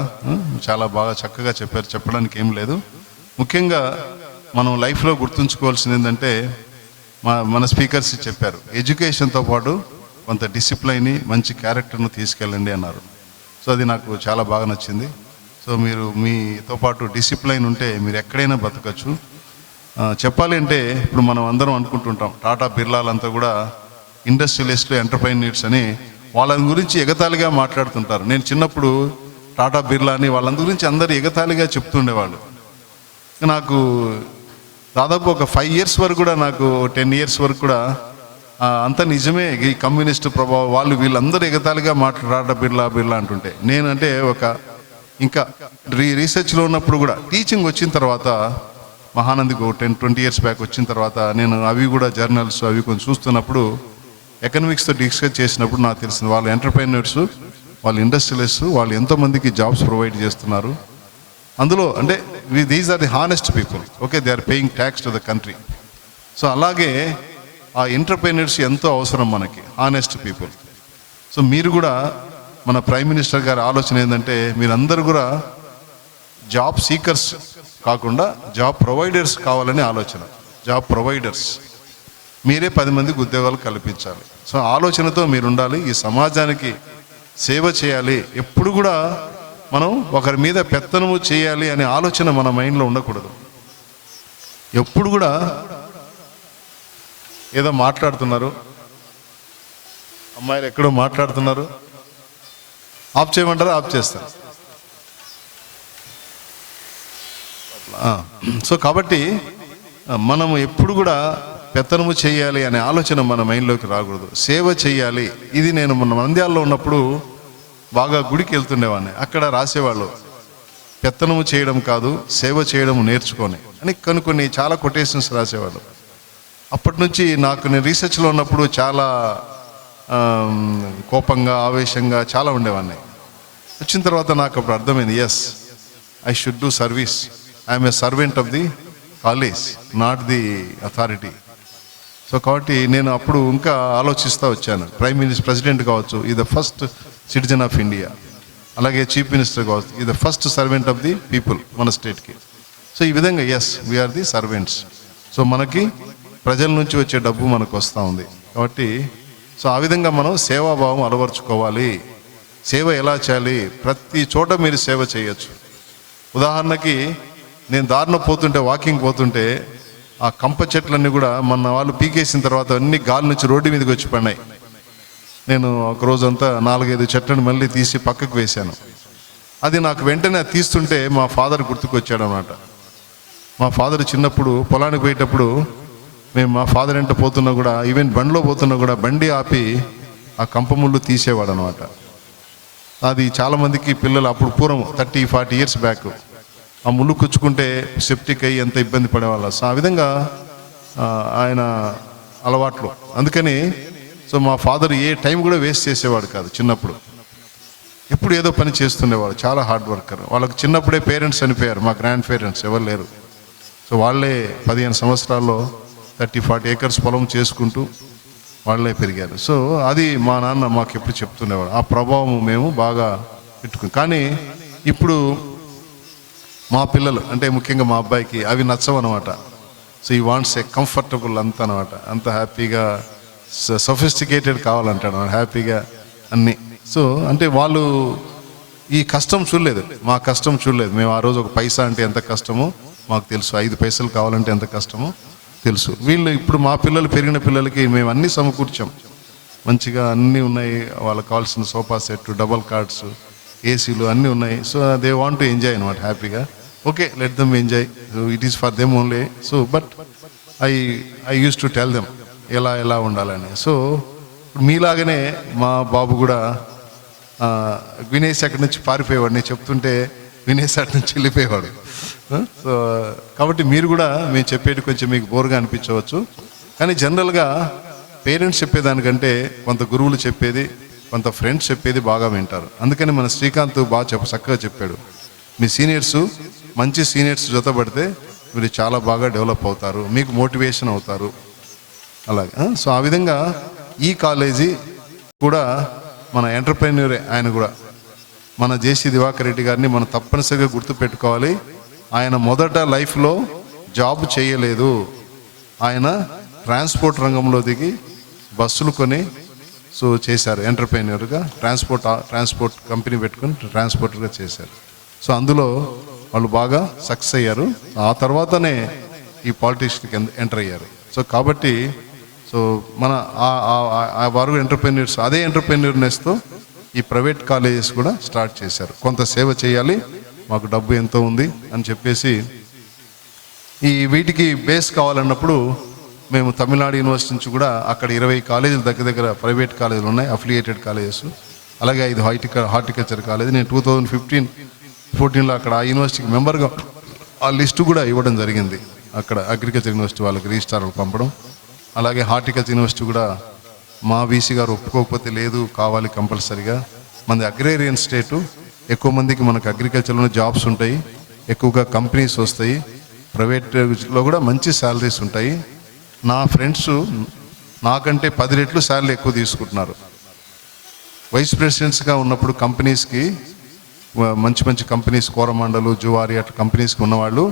చాలా బాగా చక్కగా చెప్పారు, చెప్పడానికి ఏం లేదు. ముఖ్యంగా మనం లైఫ్లో గుర్తుంచుకోవాల్సింది ఏంటంటే మన స్పీకర్స్ చెప్పారు, ఎడ్యుకేషన్తో పాటు కొంత డిసిప్లైన్ని మంచి క్యారెక్టర్ను తీసుకెళ్ళండి అన్నారు. సో అది నాకు చాలా బాగా నచ్చింది. సో మీరు మీతో పాటు డిసిప్లైన్ ఉంటే మీరు ఎక్కడైనా బతకచ్చు. చెప్పాలి అంటే ఇప్పుడు మనం అందరం అనుకుంటుంటాం టాటా బిర్లాలంతా కూడా ఇండస్ట్రియలిస్టులు, ఎంటర్ప్రైనర్స్ అని వాళ్ళ గురించి ఎగతాళిగా మాట్లాడుతుంటారు. నేను చిన్నప్పుడు టాటా బిర్లాని వాళ్ళందరి గురించి అందరు ఎగతాళిగా చెప్తుండేవాళ్ళు. నాకు దాదాపు ఒక 5 years వరకు కూడా, నాకు 10 years వరకు కూడా అంత నిజమే, ఈ కమ్యూనిస్టు ప్రభావం వాళ్ళు వీళ్ళందరూ ఎగతాళిగా టాటా బిర్లా అంటుంటే నేనంటే ఇంకా రీసెర్చ్లో ఉన్నప్పుడు కూడా టీచింగ్ వచ్చిన తర్వాత మహానందికి 10-20 years బ్యాక్ వచ్చిన తర్వాత నేను అవి కూడా జర్నల్స్ అవి కొంచెం చూస్తున్నప్పుడు ఎకనామిక్స్తో డిస్కస్ చేసినప్పుడు నాకు తెలిసింది వాళ్ళు ఎంటర్ప్రైనర్స్, వాళ్ళు ఇండస్ట్రియలిస్ట్, వాళ్ళు ఎంతోమందికి జాబ్స్ ప్రొవైడ్ చేస్తున్నారు. అందులో అంటే these are the honest people, okay, they are paying tax to the country. So అలాగే ఆ ఎంటర్ప్రైనర్స్ ఎంతో అవసరం మనకి, హానెస్ట్ పీపుల్. సో మీరు కూడా మన ప్రైమ్ మినిస్టర్ గారి ఆలోచన ఏంటంటే మీరందరూ కూడా జాబ్ సీకర్స్ కాకుండా జాబ్ ప్రొవైడర్స్ కావాలని ఆలోచన. జాబ్ ప్రొవైడర్స్ మీరే 10 మందికి ఉద్యోగాలు కల్పించాలి. సో ఆలోచనతో మీరు ఉండాలి, ఈ సమాజానికి సేవ చేయాలి. ఎప్పుడు కూడా మనం ఒకరి మీద పెత్తనము చేయాలి అనే ఆలోచన మన మైండ్లో ఉండకూడదు. ఎప్పుడు కూడా ఏదో మాట్లాడుతున్నారు, అమ్మాయిలు ఎక్కడో మాట్లాడుతున్నారు, ఆఫ్ చేయమంటారా? ఆఫ్ చేస్తారు. సో కాబట్టి మనం ఎప్పుడు కూడా పెత్తనము చేయాలి అనే ఆలోచన మన మైండ్లోకి రాకూడదు. సేవ చేయాలి. ఇది నేను మన నంద్యాలలో ఉన్నప్పుడు బాగా గుడికి వెళ్తుండేవాడిని. అక్కడ రాసేవాళ్ళు పెత్తనము చేయడం కాదు, సేవ చేయడం నేర్చుకొని అని కొన్ని చాలా కొటేషన్స్ రాసేవాళ్ళు. అప్పటి నుంచి నేను రీసెర్చ్లో ఉన్నప్పుడు చాలా కోపంగా, ఆవేశంగా చాలా ఉండేవాడిని. వచ్చిన తర్వాత నాకు అప్పుడు అర్థమైంది, yes, I should do service. I'm a servant of the college, not the authority. So కాబట్టి నేను అప్పుడు ఇంకా ఆలోచిస్తూ వచ్చాను. ప్రెసిడెంట్ కావచ్చు, ఈ the first citizen of India. అలాగే చీఫ్ మినిస్టర్ కావచ్చు, ఈ the first servant of the people మన స్టేట్కి. సో ఈ విధంగా yes, we are the servants. So మనకి ప్రజల నుంచి వచ్చే డబ్బు మనకు వస్తూ ఉంది కాబట్టి సో ఆ విధంగా మనం సేవాభావం అలవర్చుకోవాలి. సేవ ఎలా చేయాలి? ప్రతి చోట మీరు సేవ చేయొచ్చు. ఉదాహరణకి నేను దారిన పోతుంటే, వాకింగ్ పోతుంటే ఆ కంప చెట్లన్నీ కూడా మన వాళ్ళు పీకేసిన తర్వాత అన్ని గాలి నుంచి రోడ్డు మీదకి వచ్చి పడినాయి. నేను ఒక రోజంతా 4-5 చెట్లను మళ్ళీ తీసి పక్కకు వేశాను. అది నాకు వెంటనే తీస్తుంటే మా ఫాదర్ గుర్తుకొచ్చాడు అన్నమాట. మా ఫాదర్ చిన్నప్పుడు పొలానికి పోయేటప్పుడు మేము మా ఫాదర్ వెంట పోతున్నా కూడా, ఈవెన్ బండిలో పోతున్నా కూడా బండి ఆపి ఆ కంప ముళ్ళు తీసేవాడు అనమాట. అది చాలామందికి పిల్లలు అప్పుడు పూర్వం 30-40 years బ్యాక్ ఆ ముళ్ళు కుచ్చుకుంటే సెప్టిక్ అయ్యి ఎంత ఇబ్బంది పడేవాళ్ళు. సో ఆ విధంగా ఆయన అలవాట్లు. అందుకని సో మా ఫాదర్ ఏ టైం కూడా వేస్ట్ చేసేవాడు కాదు. చిన్నప్పుడు ఎప్పుడు ఏదో పని చేస్తుండేవాడు. చాలా హార్డ్ వర్కర్. వాళ్ళకి చిన్నప్పుడే పేరెంట్స్ చనిపోయారు. మా గ్రాండ్ పేరెంట్స్ ఎవరు లేరు. సో వాళ్ళే 15 సంవత్సరాల్లో 30-40 acres పొలం చేసుకుంటూ వాళ్ళే పెరిగారు. సో అది మా నాన్న మాకు ఎప్పుడు చెప్తుండేవాడు. ఆ ప్రభావం మేము బాగా పెట్టుకుని. కానీ ఇప్పుడు మా పిల్లలు అంటే ముఖ్యంగా మా అబ్బాయికి అవి నచ్చవు అనమాట. సో ఈ వాంట్స్ ఏ కంఫర్టబుల్ అంత అనమాట. అంత హ్యాపీగా సొఫిస్టికేటెడ్ కావాలంటాడు హ్యాపీగా అన్నీ. సో అంటే వాళ్ళు ఈ కష్టం చూడలేదు, మా కష్టం చూడలేదు. మేము ఆ రోజు 1 పైసా అంటే ఎంత కష్టమో మాకు తెలుసు, 5 పైసలు కావాలంటే ఎంత కష్టమో తెలుసు. వీళ్ళు ఇప్పుడు మా పిల్లలు పెరిగిన పిల్లలకి మేము అన్నీ సమకూర్చాం. మంచిగా అన్నీ ఉన్నాయి. వాళ్ళకి కావాల్సిన సోఫా సెట్, డబల్ కార్డ్స్, ఏసీలు అన్నీ ఉన్నాయి. So they want to enjoy అనమాట హ్యాపీగా. Okay, let them enjoy, it is for them only. So but I use to tell them ఎలా ఉండాలని. సో మీలాగనే మా బాబు కూడా వినేష్ అక్కడి నుంచి పారిపోయేవాడు. నేను చెప్తుంటే వినేష్ అక్కడి నుంచి వెళ్ళిపోయేవాడు. సో కాబట్టి మీరు కూడా మేము చెప్పేది కొంచెం మీకు బోర్గా అనిపించవచ్చు. కానీ జనరల్గా పేరెంట్స్ చెప్పేదానికంటే కొంత గురువులు చెప్పేది, కొంత ఫ్రెండ్స్ చెప్పేది బాగా వింటారు. అందుకని మన శ్రీకాంత్ బాగా చక్కగా చెప్పాడు. మీ సీనియర్స్, మంచి సీనియర్స్ జతపడితే మీరు చాలా బాగా డెవలప్ అవుతారు, మీకు మోటివేషన్ అవుతారు. అలాగే సో ఆ విధంగా ఈ కాలేజీ కూడా మన ఎంటర్ప్రెన్యూరే. ఆయన కూడా మన జేసీ దివాకర్ రెడ్డి గారిని మనం తప్పనిసరిగా గుర్తుపెట్టుకోవాలి. ఆయన మొదట లైఫ్లో జాబ్ చేయలేదు. ఆయన ట్రాన్స్పోర్ట్ రంగంలో దిగి బస్సులు కొని సో చేశారు. ఎంటర్ప్రెన్యూర్గా ట్రాన్స్పోర్ట్ కంపెనీ పెట్టుకొని ట్రాన్స్పోర్టర్గా చేశారు. సో అందులో వాళ్ళు బాగా సక్సెస్ అయ్యారు. ఆ తర్వాతనే ఈ పాలిటిక్స్కి ఎంటర్ అయ్యారు. సో కాబట్టి సో మన వారు ఎంటర్ప్రెన్యూర్స్, అదే ఎంటర్ప్రెన్యూర్నెస్తో ఈ ప్రైవేట్ కాలేజెస్ కూడా స్టార్ట్ చేశారు. కొంత సేవ చేయాలి, మాకు డబ్బు ఎంతో ఉంది అని చెప్పేసి ఈ వీటికి బేస్ కావాలన్నప్పుడు మేము తమిళనాడు యూనివర్సిటీ నుంచి కూడా అక్కడ 20 కాలేజీలు దగ్గర ప్రైవేట్ కాలేజీలు ఉన్నాయి, అఫిలియేటెడ్ కాలేజెస్. అలాగే 5 హార్టికల్చర్ కాలేజ్. నేను 2014లో అక్కడ ఆ యూనివర్సిటీకి మెంబర్గా ఆ లిస్టు కూడా ఇవ్వడం జరిగింది. అక్కడ అగ్రికల్చర్ యూనివర్సిటీ వాళ్ళకి రిజిస్ట్రార్లు పంపడం. అలాగే హార్టికల్చర్ యూనివర్సిటీ కూడా మా వీసీ గారు ఒప్పుకోకపోతే లేదు, కావాలి కంపల్సరీగా. మనది అగ్రేరియన్ స్టేటు, ఎక్కువ మందికి మనకు అగ్రికల్చర్లోనే జాబ్స్ ఉంటాయి, ఎక్కువగా కంపెనీస్ వస్తాయి, ప్రైవేట్లో కూడా మంచి శాలరీస్ ఉంటాయి. నా ఫ్రెండ్స్ నాకంటే 10 రెట్లు శాలరీ ఎక్కువ తీసుకుంటున్నారు. వైస్ ప్రెసిడెంట్స్గా ఉన్నప్పుడు కంపెనీస్కి మంచి మంచి కంపెనీస్, కోరమండలు, జువారి అట్లా కంపెనీస్కి ఉన్నవాళ్ళు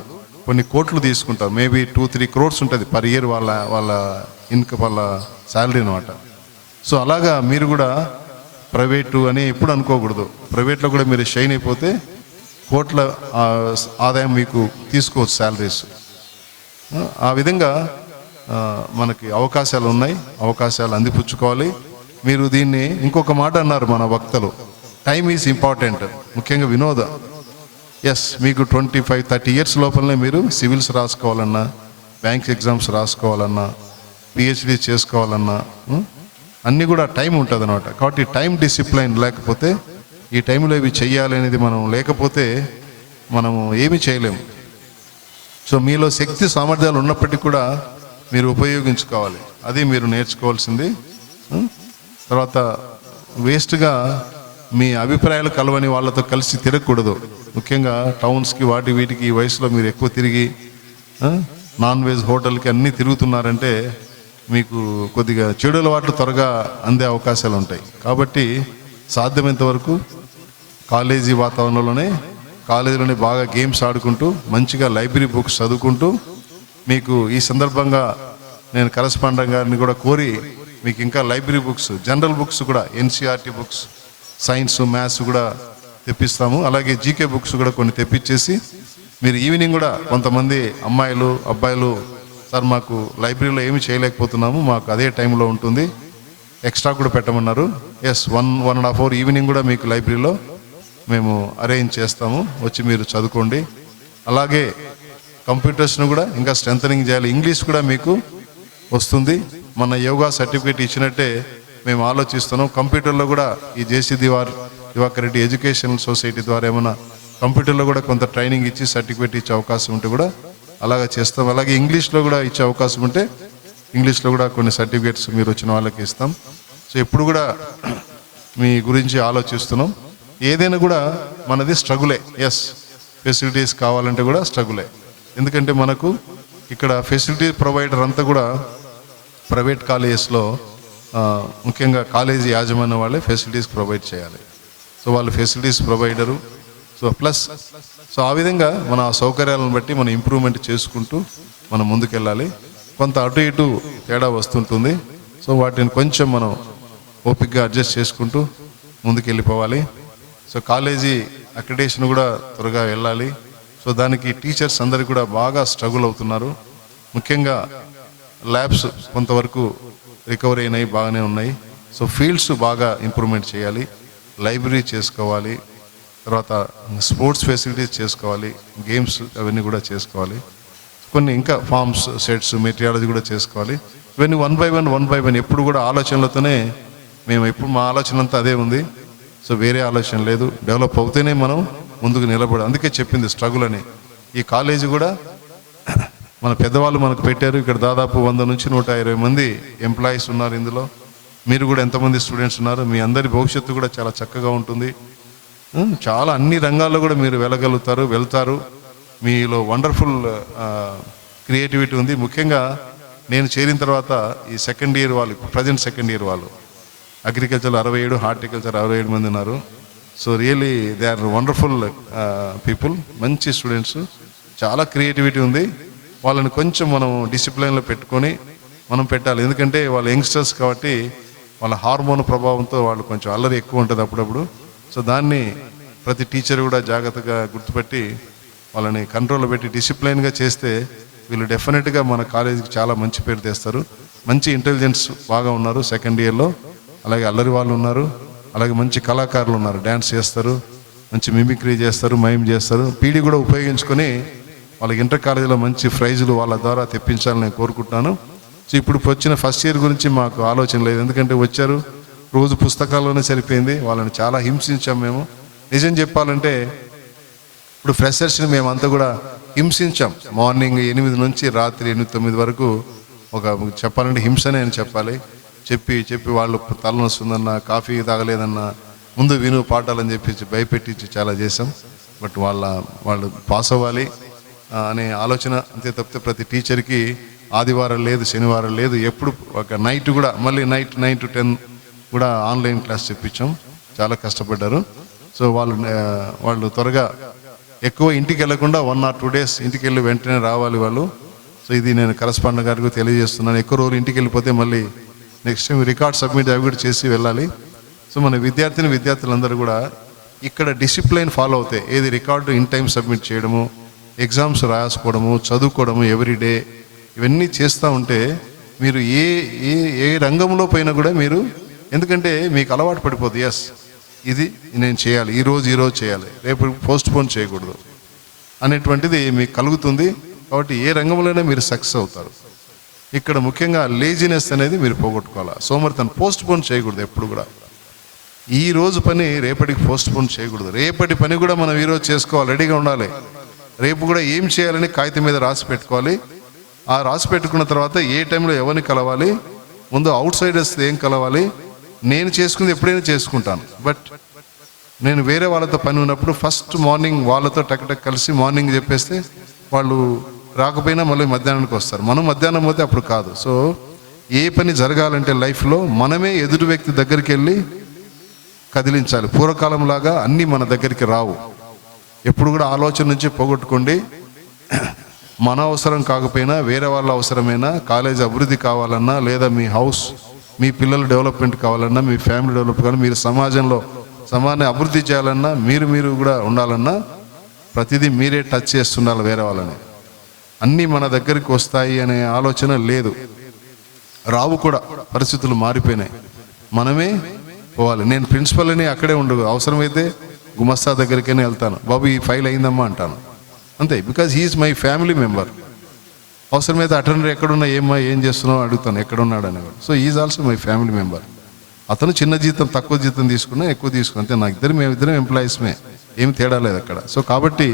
కొన్ని కోట్లు తీసుకుంటారు. మేబీ 2-3 crores ఉంటుంది పర్ ఇయర్ వాళ్ళ ఇన్కమ్, వాళ్ళ శాలరీ అనమాట. సో అలాగా మీరు కూడా ప్రైవేటు అని ఎప్పుడు అనుకోకూడదు. ప్రైవేట్లో కూడా మీరు షైన్ అయిపోతే కోట్ల ఆదాయం మీకు తీసుకోవచ్చు శాలరీస్. ఆ విధంగా మనకి అవకాశాలు ఉన్నాయి, అవకాశాలు అందిపుచ్చుకోవాలి. మీరు దీన్ని ఇంకొక మాట అన్నారు మన వక్తలు, టైమ్ ఈజ్ ఇంపార్టెంట్. ముఖ్యంగా వినోద, ఎస్, మీకు 25-30 years లోపలనే మీరు సివిల్స్ రాసుకోవాలన్నా, బ్యాంక్ ఎగ్జామ్స్ రాసుకోవాలన్నా, పిహెచ్డి చేసుకోవాలన్నా అన్నీ కూడా టైం ఉంటుంది అనమాట. కాబట్టి టైం డిసిప్లైన్ లేకపోతే, ఈ టైంలో ఇవి చెయ్యాలి అనేది మనం లేకపోతే మనము ఏమీ చేయలేము. సో మీలో శక్తి సామర్థ్యాలు ఉన్నప్పటికీ కూడా మీరు ఉపయోగించుకోవాలి. అది మీరు నేర్చుకోవాల్సింది. తర్వాత వేస్ట్గా మీ అభిప్రాయాలు కలవని వాళ్ళతో కలిసి తిరగకూడదు. ముఖ్యంగా టౌన్స్కి వీటికి ఈ వయసులో మీరు ఎక్కువ తిరిగి నాన్ వెజ్ హోటల్కి అన్నీ తిరుగుతున్నారంటే మీకు కొద్దిగా చెడు అలవాట్లు త్వరగా అందే అవకాశాలు ఉంటాయి. కాబట్టి సాధ్యమైనంత వరకు కాలేజీ కాలేజీలోనే బాగా గేమ్స్ ఆడుకుంటూ, మంచిగా లైబ్రరీ బుక్స్ చదువుకుంటూ, మీకు ఈ సందర్భంగా నేను కరెస్పాండెంట్ గారిని కూడా కోరి మీకు ఇంకా లైబ్రరీ బుక్స్, జనరల్ బుక్స్ కూడా, ఎన్సీఆర్టీ బుక్స్, సైన్స్, మ్యాథ్స్ కూడా తెప్పిస్తాము. అలాగే జీకే బుక్స్ కూడా కొన్ని తెప్పించేసి మీరు ఈవినింగ్ కూడా కొంతమంది అమ్మాయిలు, అబ్బాయిలు, సార్ మాకు లైబ్రరీలో ఏమి చేయలేకపోతున్నాము, మాకు అదే టైంలో ఉంటుంది, ఎక్స్ట్రా కూడా పెట్టమన్నారు. ఎస్, 1.5 hour ఈవినింగ్ కూడా మీకు లైబ్రరీలో మేము అరేంజ్ చేస్తాము, వచ్చి మీరు చదువుకోండి. అలాగే కంప్యూటర్స్ను కూడా ఇంకా స్ట్రెంథనింగ్ చేయాలి. ఇంగ్లీష్ కూడా మీకు వస్తుంది. మన యోగా సర్టిఫికేట్ ఇచ్చినట్టే మేము ఆలోచిస్తున్నాం. కంప్యూటర్లో కూడా ఈ జేసీ దివాకర్ రెడ్డి ఎడ్యుకేషనల్ సొసైటీ ద్వారా ఏమైనా కంప్యూటర్లో కూడా కొంత ట్రైనింగ్ ఇచ్చి సర్టిఫికేట్ ఇచ్చే అవకాశం ఉంటే కూడా అలాగా చేస్తాం. అలాగే ఇంగ్లీష్లో కూడా ఇచ్చే అవకాశం ఉంటే ఇంగ్లీష్లో కూడా కొన్ని సర్టిఫికేట్స్ మీరు వచ్చిన వాళ్ళకి ఇస్తాం. సో ఎప్పుడు కూడా మీ గురించి ఆలోచిస్తున్నాం. ఏదైనా కూడా మనది స్ట్రగులే. ఎస్, ఫెసిలిటీస్ కావాలంటే కూడా స్ట్రగులే. ఎందుకంటే మనకు ఇక్కడ ఫెసిలిటీ ప్రొవైడర్ అంతా కూడా ప్రైవేట్ కాలేజెస్లో ముఖ్యంగా కాలేజీ యాజమాన్యం వాళ్ళే ఫెసిలిటీస్ ప్రొవైడ్ చేయాలి. సో వాళ్ళు ఫెసిలిటీస్ ప్రొవైడరు. సో ఆ విధంగా మన సౌకర్యాలను బట్టి మనం ఇంప్రూవ్మెంట్ చేసుకుంటూ మనం ముందుకెళ్ళాలి. కొంత అటు ఇటు తేడా వస్తుంటుంది. సో వాటిని కొంచెం మనం ఓపికగా అడ్జస్ట్ చేసుకుంటూ ముందుకెళ్ళిపోవాలి. సో కాలేజీ అక్రిడేషన్ కూడా త్వరగా వెళ్ళాలి. సో దానికి టీచర్స్ అందరికీ కూడా బాగా స్ట్రగుల్ అవుతున్నారు. ముఖ్యంగా ల్యాబ్స్ కొంతవరకు రికవరీ అయినాయి, బాగానే ఉన్నాయి. సో ఫీల్డ్స్ బాగా ఇంప్రూవ్మెంట్ చేయాలి, లైబ్రరీ చేసుకోవాలి, తర్వాత స్పోర్ట్స్ ఫెసిలిటీస్ చేసుకోవాలి, గేమ్స్ అవన్నీ కూడా చేసుకోవాలి. కొన్ని ఇంకా ఫార్మ్స్, సెట్స్, మెటీరియాలజీ కూడా చేసుకోవాలి. ఇవన్నీ వన్ బై వన్ ఎప్పుడు కూడా ఆలోచనలతోనే మేము ఎప్పుడు మా ఆలోచన అంతా అదే ఉంది. సో వేరే ఆలోచన లేదు. డెవలప్ అవుతేనే మనం ముందుకు నిలబడి, అందుకే చెప్పింది స్ట్రగుల్ అని. ఈ కాలేజీ కూడా మన పెద్దవాళ్ళు మనకు పెట్టారు. ఇక్కడ దాదాపు 100 నుంచి 120 మంది ఎంప్లాయీస్ ఉన్నారు. ఇందులో మీరు కూడా ఎంతమంది స్టూడెంట్స్ ఉన్నారు. మీ అందరి భవిష్యత్తు కూడా చాలా చక్కగా ఉంటుంది. చాలా అన్ని రంగాల్లో కూడా మీరు వెళ్తారు. మీలో వండర్ఫుల్ క్రియేటివిటీ ఉంది. ముఖ్యంగా నేను చేరిన తర్వాత ఈ సెకండ్ ఇయర్ వాళ్ళు, ప్రజెంట్ సెకండ్ ఇయర్ వాళ్ళు, అగ్రికల్చర్ 67, హార్టికల్చర్ 67 మంది ఉన్నారు. So really they are wonderful people, మంచి స్టూడెంట్స్. చాలా క్రియేటివిటీ ఉంది. వాళ్ళని కొంచెం మనం డిసిప్లిన్లో పెట్టుకొని మనం పెట్టాలి. ఎందుకంటే వాళ్ళు యంగ్స్టర్స్ కాబట్టి వాళ్ళ హార్మోన్ ప్రభావంతో వాళ్ళు కొంచెం అల్లరి ఎక్కువ ఉంటుంది అప్పుడప్పుడు. సో దాన్ని ప్రతి టీచర్ కూడా జాగ్రత్తగా గుర్తుపెట్టి వాళ్ళని కంట్రోల్లో పెట్టి డిసిప్లైన్గా చేస్తే వీళ్ళు డెఫినెట్గా మన కాలేజీకి చాలా మంచి పేరు తెస్తారు. మంచి ఇంటెలిజెన్స్ బాగా ఉన్నారు సెకండ్ ఇయర్లో. అలాగే అల్లరి వాళ్ళు ఉన్నారు, అలాగే మంచి కళాకారులు ఉన్నారు, డ్యాన్స్ చేస్తారు, మంచి మిమిక్రీ చేస్తారు, మైమ్ చేస్తారు. పీడీ కూడా ఉపయోగించుకొని వాళ్ళకి ఇంటర్ కాలేజీలో మంచి ప్రైజులు వాళ్ళ ద్వారా తెప్పించాలని నేను కోరుకుంటున్నాను. సో ఇప్పుడు వచ్చిన ఫస్ట్ ఇయర్ గురించి మాకు ఆలోచన లేదు, ఎందుకంటే వచ్చారు రోజు పుస్తకాల్లోనే సరిపోయింది. వాళ్ళని చాలా హింసించాం మేము. నిజం చెప్పాలంటే ఇప్పుడు ఫ్రెషర్స్ని మేమంతా కూడా హింసించాం. మార్నింగ్ 8 నుంచి రాత్రి 8-9 వరకు ఒక చెప్పాలంటే హింసనే అని చెప్పాలి. చెప్పి వాళ్ళు తలనొస్తుందన్నా, కాఫీ తాగలేదన్నా, ముందు విను పాఠాలని చెప్పి భయపెట్టించి చాలా చేసాం. బట్ వాళ్ళు పాస్ అవ్వాలి అనే ఆలోచన అంతే తప్పితే ప్రతి టీచర్కి ఆదివారం లేదు, శనివారం లేదు, ఎప్పుడు ఒక నైట్ కూడా మళ్ళీ నైట్ 9 to 10 కూడా ఆన్లైన్ క్లాస్ చెప్పించాం. చాలా కష్టపడ్డారు. సో వాళ్ళు త్వరగా ఎక్కువ ఇంటికి వెళ్ళకుండా 1 or 2 days ఇంటికి వెళ్ళి వెంటనే రావాలి వాళ్ళు. సో ఇది నేను కరస్పాండెంట్ గారికి తెలియజేస్తున్నాను. ఎక్కువ రోజులు ఇంటికి వెళ్ళిపోతే మళ్ళీ నెక్స్ట్ టైం రికార్డ్ సబ్మిట్ అవి కూడా చేసి వెళ్ళాలి. సో మన విద్యార్థులందరూ కూడా ఇక్కడ డిసిప్లైన్ ఫాలో అవుతాయి. ఏది రికార్డు ఇన్ టైం సబ్మిట్ చేయడము, ఎగ్జామ్స్ రాసుకోవడము, చదువుకోవడము ఎవ్రీడే, ఇవన్నీ చేస్తూ ఉంటే మీరు ఏ రంగంలో పోయినా కూడా మీరు, ఎందుకంటే మీకు అలవాటు పడిపోతుంది. ఎస్ ఇది నేను చేయాలి, ఈరోజు చేయాలి, రేపు పోస్ట్ పోన్ చేయకూడదు అనేటువంటిది మీకు కలుగుతుంది. కాబట్టి ఏ రంగంలోనే మీరు సక్సెస్ అవుతారు. ఇక్కడ ముఖ్యంగా లేజినెస్ అనేది మీరు పోగొట్టుకోవాలి. సోమరితనం పోస్ట్ పోన్ చేయకూడదు. ఎప్పుడు కూడా ఈ రోజు పని రేపటికి పోస్ట్ పోన్ చేయకూడదు. రేపటి పని కూడా మనం ఈరోజు చేసుకోవాలి, రెడీగా ఉండాలి. రేపు కూడా ఏం చేయాలని కాగితం మీద రాసి పెట్టుకోవాలి. ఆ రాసి పెట్టుకున్న తర్వాత ఏ టైంలో ఎవరిని కలవాలి, ముందు అవుట్ సైడర్స్ ఏం కలవాలి. నేను చేసుకుంది ఎప్పుడైనా చేసుకుంటాను, బట్ నేను వేరే వాళ్ళతో పని ఉన్నప్పుడు ఫస్ట్ మార్నింగ్ వాళ్ళతో టక్ కలిసి మార్నింగ్ చెప్పేస్తే వాళ్ళు రాకపోయినా మళ్ళీ మధ్యాహ్నానికి వస్తారు. మనం మధ్యాహ్నం పోతే అప్పుడు కాదు. సో ఏ పని జరగాలంటే లైఫ్లో మనమే ఎదుటి వ్యక్తి దగ్గరికి వెళ్ళి కదిలించాలి. పూర్వకాలంలాగా అన్నీ మన దగ్గరికి రావు. ఎప్పుడు కూడా ఆలోచన నుంచి పోగొట్టుకోండి. మన అవసరం కాకపోయినా వేరే వాళ్ళ అవసరమైనా, కాలేజ్ అభివృద్ధి కావాలన్నా, లేదా మీ హౌస్ మీ పిల్లల డెవలప్మెంట్ కావాలన్నా, మీ ఫ్యామిలీ డెవలప్ కావాలన్నా, మీరు సమాజంలో సమాజాన్ని అభివృద్ధి చేయాలన్నా, మీరు కూడా ఉండాలన్నా ప్రతిదీ మీరే టచ్ చేస్తుండాలి వేరే వాళ్ళని. అన్నీ మన దగ్గరికి వస్తాయి అనే ఆలోచన లేదు, రావు కూడా. పరిస్థితులు మారిపోయినాయి, మనమే పోవాలి. నేను ప్రిన్సిపల్ అని అక్కడే ఉండదు, అవసరమైతే గుమస్తా దగ్గరికైనా వెళ్తాను, బాబు ఈ ఫైల్ అయిందమ్మా అంటాను, అంతే. Because he's my family member. అవసరమైతే అటెండర్ ఎక్కడున్నా ఏం చేస్తున్నావు అడుగుతాను, ఎక్కడున్నాడు అనేవాడు. So is also my family member. అతను చిన్న జీతం తక్కువ జీతం తీసుకున్నా ఎక్కువ తీసుకున్నా అంతే, మేమిద్దరం ఎంప్లాయీస్మే, ఏమి తేడా లేదు అక్కడ. సో కాబట్టి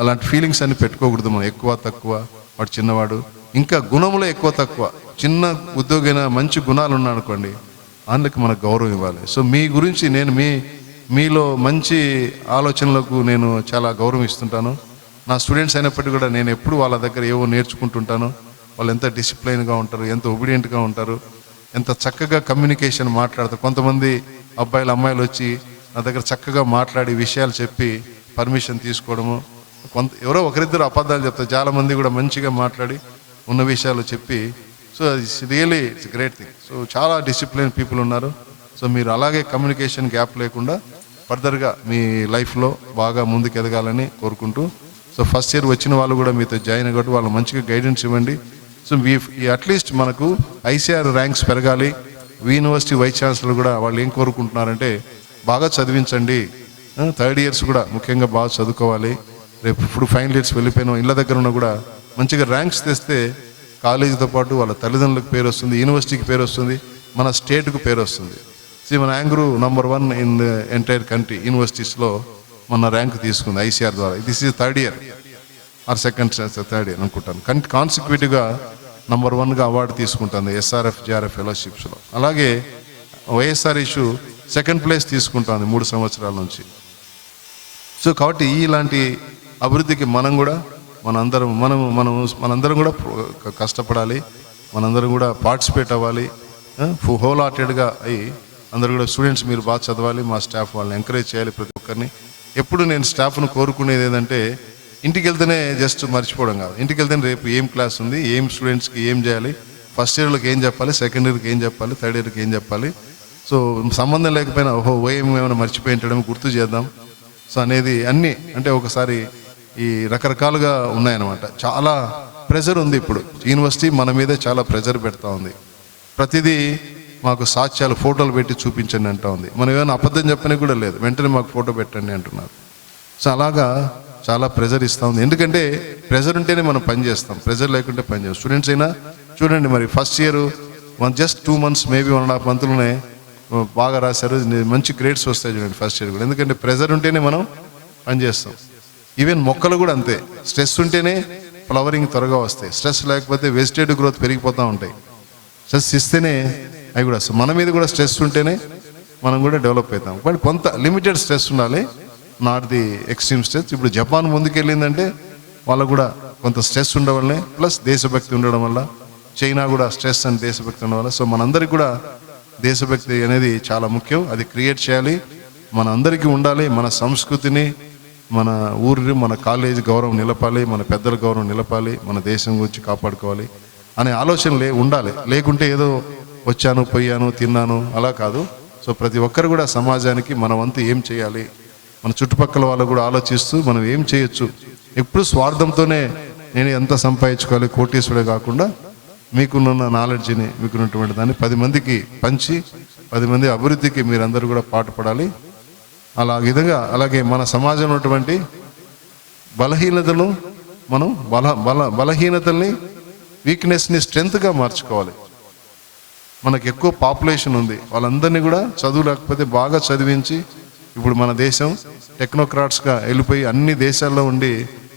అలాంటి ఫీలింగ్స్ అన్ని పెట్టుకోకూడదు మనం. ఎక్కువ తక్కువ, వాడు చిన్నవాడు, ఇంకా గుణములో ఎక్కువ తక్కువ. చిన్న ఉద్యోగైనా మంచి గుణాలు ఉన్నా అనుకోండి, అందుకు మనకు గౌరవం ఇవ్వాలి. సో మీ గురించి నేను మీలో మంచి ఆలోచనలకు నేను చాలా గౌరవం ఇస్తుంటాను. నా స్టూడెంట్స్ అయినప్పటికీ కూడా నేను ఎప్పుడు వాళ్ళ దగ్గర ఏవో నేర్చుకుంటుంటాను. వాళ్ళు ఎంత డిసిప్లైన్గా ఉంటారు, ఎంత ఒబీడియంట్గా ఉంటారు, ఎంత చక్కగా కమ్యూనికేషన్ మాట్లాడతారు. కొంతమంది అమ్మాయిలు వచ్చి నా దగ్గర చక్కగా మాట్లాడి విషయాలు చెప్పి పర్మిషన్ తీసుకోవడము, ఎవరో ఒకరిద్దరు అబద్ధాలు చెప్తారు, చాలామంది కూడా మంచిగా మాట్లాడి ఉన్న విషయాలు చెప్పి. So it's really it's great thing. So చాలా డిసిప్లిన్ పీపుల్ ఉన్నారు. సో మీరు అలాగే కమ్యూనికేషన్ గ్యాప్ లేకుండా ఫర్దర్గా మీ లైఫ్లో బాగా ముందుకు ఎదగాలని కోరుకుంటూ, సో ఫస్ట్ ఇయర్ వచ్చిన వాళ్ళు కూడా మీతో జాయిన్ అవ్వడం, వాళ్ళు మంచిగా గైడెన్స్ ఇవ్వండి. సో అట్లీస్ట్ మనకు ఐసీఆర్ ర్యాంక్స్ పెరగాలి. యూనివర్సిటీ వైస్ ఛాన్సలర్ కూడా వాళ్ళు ఏం కోరుకుంటున్నారంటే బాగా చదివించండి, థర్డ్ ఇయర్స్ కూడా ముఖ్యంగా బాగా చదువుకోవాలి. రేపు ఇప్పుడు ఫైనల్ ఇయర్స్ వెళ్ళిపోయిన ఇళ్ళ దగ్గర ఉన్న కూడా మంచిగా ర్యాంక్స్ తెస్తే కాలేజీతో పాటు వాళ్ళ తల్లిదండ్రులకు పేరు వస్తుంది, యూనివర్సిటీకి పేరు వస్తుంది, మన స్టేట్కు పేరు వస్తుంది. మన ANGRAU number 1 in the entire country యూనివర్సిటీస్లో మన ర్యాంక్ తీసుకుంది ఐసీఆర్ ద్వారా. This is third year or third year అనుకుంటాను. కాన్సిక్యూటివ్గా నంబర్ 1గా అవార్డు తీసుకుంటుంది ఎస్ఆర్ఎఫ్ జేఆర్ఎఫ్ ఫెలోషిప్స్లో. అలాగే వైఎస్ఆర్ ఇష్యూ సెకండ్ ప్లేస్ తీసుకుంటుంది 3 సంవత్సరాల నుంచి. సో కాబట్టి ఇలాంటి అభివృద్ధికి మనందరం కూడా కష్టపడాలి, మనందరం కూడా పార్టిసిపేట్ అవ్వాలి, హోల్ హార్టెడ్గా అయ్యి అందరూ కూడా స్టూడెంట్స్ మీరు బాగా చదవాలి, మా స్టాఫ్ వాళ్ళని ఎంకరేజ్ చేయాలి ప్రతి ఒక్కరిని. ఎప్పుడు నేను స్టాఫ్ను కోరుకునేది ఏంటంటే ఇంటికి వెళ్తేనే జస్ట్ మర్చిపోవడం కాదు, ఇంటికి వెళ్తేనే రేపు ఏం క్లాస్ ఉంది, ఏం స్టూడెంట్స్కి ఏం చేయాలి, ఫస్ట్ ఇయర్లోకి ఏం చెప్పాలి, సెకండ్ ఇయర్కి ఏం చెప్పాలి, థర్డ్ ఇయర్కి ఏం చెప్పాలి. సో సంబంధం లేకపోయినా ఏమైనా మర్చిపోయింటడం గుర్తు చేద్దాం. సో అనేది అన్నీ అంటే ఒకసారి ఈ రకరకాలుగా ఉన్నాయన్నమాట. చాలా ప్రెజర్ ఉంది ఇప్పుడు యూనివర్సిటీ మన మీదే చాలా ప్రెజర్ పెడతా ఉంది. ప్రతిదీ మాకు సాక్ష్యాలు ఫోటోలు పెట్టి చూపించండి అంటా ఉంది. మనం ఏమైనా అబద్ధం చెప్పని కూడా లేదు, వెంటనే మాకు ఫోటో పెట్టండి అంటున్నారు. సో అలాగా చాలా ప్రెజర్ ఇస్తూ ఉంది. ఎందుకంటే ప్రెజర్ ఉంటేనే మనం పని చేస్తాం, ప్రెజర్ లేకుంటే పని చేస్తాం. స్టూడెంట్స్ అయినా చూడండి, మరి first year just 2 months maybe 1.5 monthsలోనే బాగా రాశారు, మంచి గ్రేడ్స్ వస్తాయి చూడండి ఫస్ట్ ఇయర్ కూడా. ఎందుకంటే ప్రెజర్ ఉంటేనే మనం పని చేస్తాం. ఈవెన్ మొక్కలు కూడా అంతే, స్ట్రెస్ ఉంటేనే ఫ్లవరింగ్ త్వరగా వస్తాయి, స్ట్రెస్ లేకపోతే వెజిటేటివ్ గ్రోత్ పెరిగిపోతూ ఉంటాయి. స్ట్రెస్ ఇస్తేనే అవి కూడా వస్తాయి. మన మీద కూడా స్ట్రెస్ ఉంటేనే మనం కూడా డెవలప్ అవుతాం. బట్ కొంత లిమిటెడ్ స్ట్రెస్ ఉండాలి, నాట్ ది ఎక్స్ట్రీమ్ స్ట్రెస్. ఇప్పుడు జపాన్ ముందుకెళ్ళిందంటే వాళ్ళకు కూడా కొంత స్ట్రెస్ ఉండడం వల్లే, ప్లస్ దేశభక్తి ఉండడం వల్ల. చైనా కూడా స్ట్రెస్ అండ్ దేశభక్తి ఉండడం వల్ల. సో మనందరికీ కూడా దేశభక్తి అనేది చాలా ముఖ్యం, అది క్రియేట్ చేయాలి, మన అందరికీ ఉండాలి. మన సంస్కృతిని, మన ఊరిని, మన కాలేజీ గౌరవం నిలపాలి, మన పెద్దల గౌరవం నిలపాలి, మన దేశం గురించి కాపాడుకోవాలి అనే ఆలోచన ఉండాలి. లేకుంటే ఏదో వచ్చాను పోయాను తిన్నాను అలా కాదు. సో ప్రతి ఒక్కరు కూడా సమాజానికి మన వంతు ఏం చేయాలి, మన చుట్టుపక్కల వాళ్ళు కూడా ఆలోచిస్తూ మనం ఏం చేయొచ్చు. ఎప్పుడు స్వార్థంతోనే నేను ఎంత సంపాదించుకోవాలి, కోటీశ్వరుడే కాకుండా మీకున్న నాలెడ్జ్ని, మీకున్నటువంటి దాన్ని 10 మందికి పంచి 10 మంది అభివృద్ధికి మీరందరూ కూడా పాటుపడాలి. అలాగే మన సమాజంలో ఉన్నటువంటి బలహీనతలు మనం బలహీనతల్ని, వీక్నెస్ని స్ట్రెంగ్త్గా మార్చుకోవాలి. మనకు ఎక్కువ పాపులేషన్ ఉంది, వాళ్ళందరినీ కూడా చదువు లేకపోతే బాగా చదివించి, ఇప్పుడు మన దేశం టెక్నోక్రాట్స్గా వెళ్ళిపోయి అన్ని దేశాల్లో ఉండి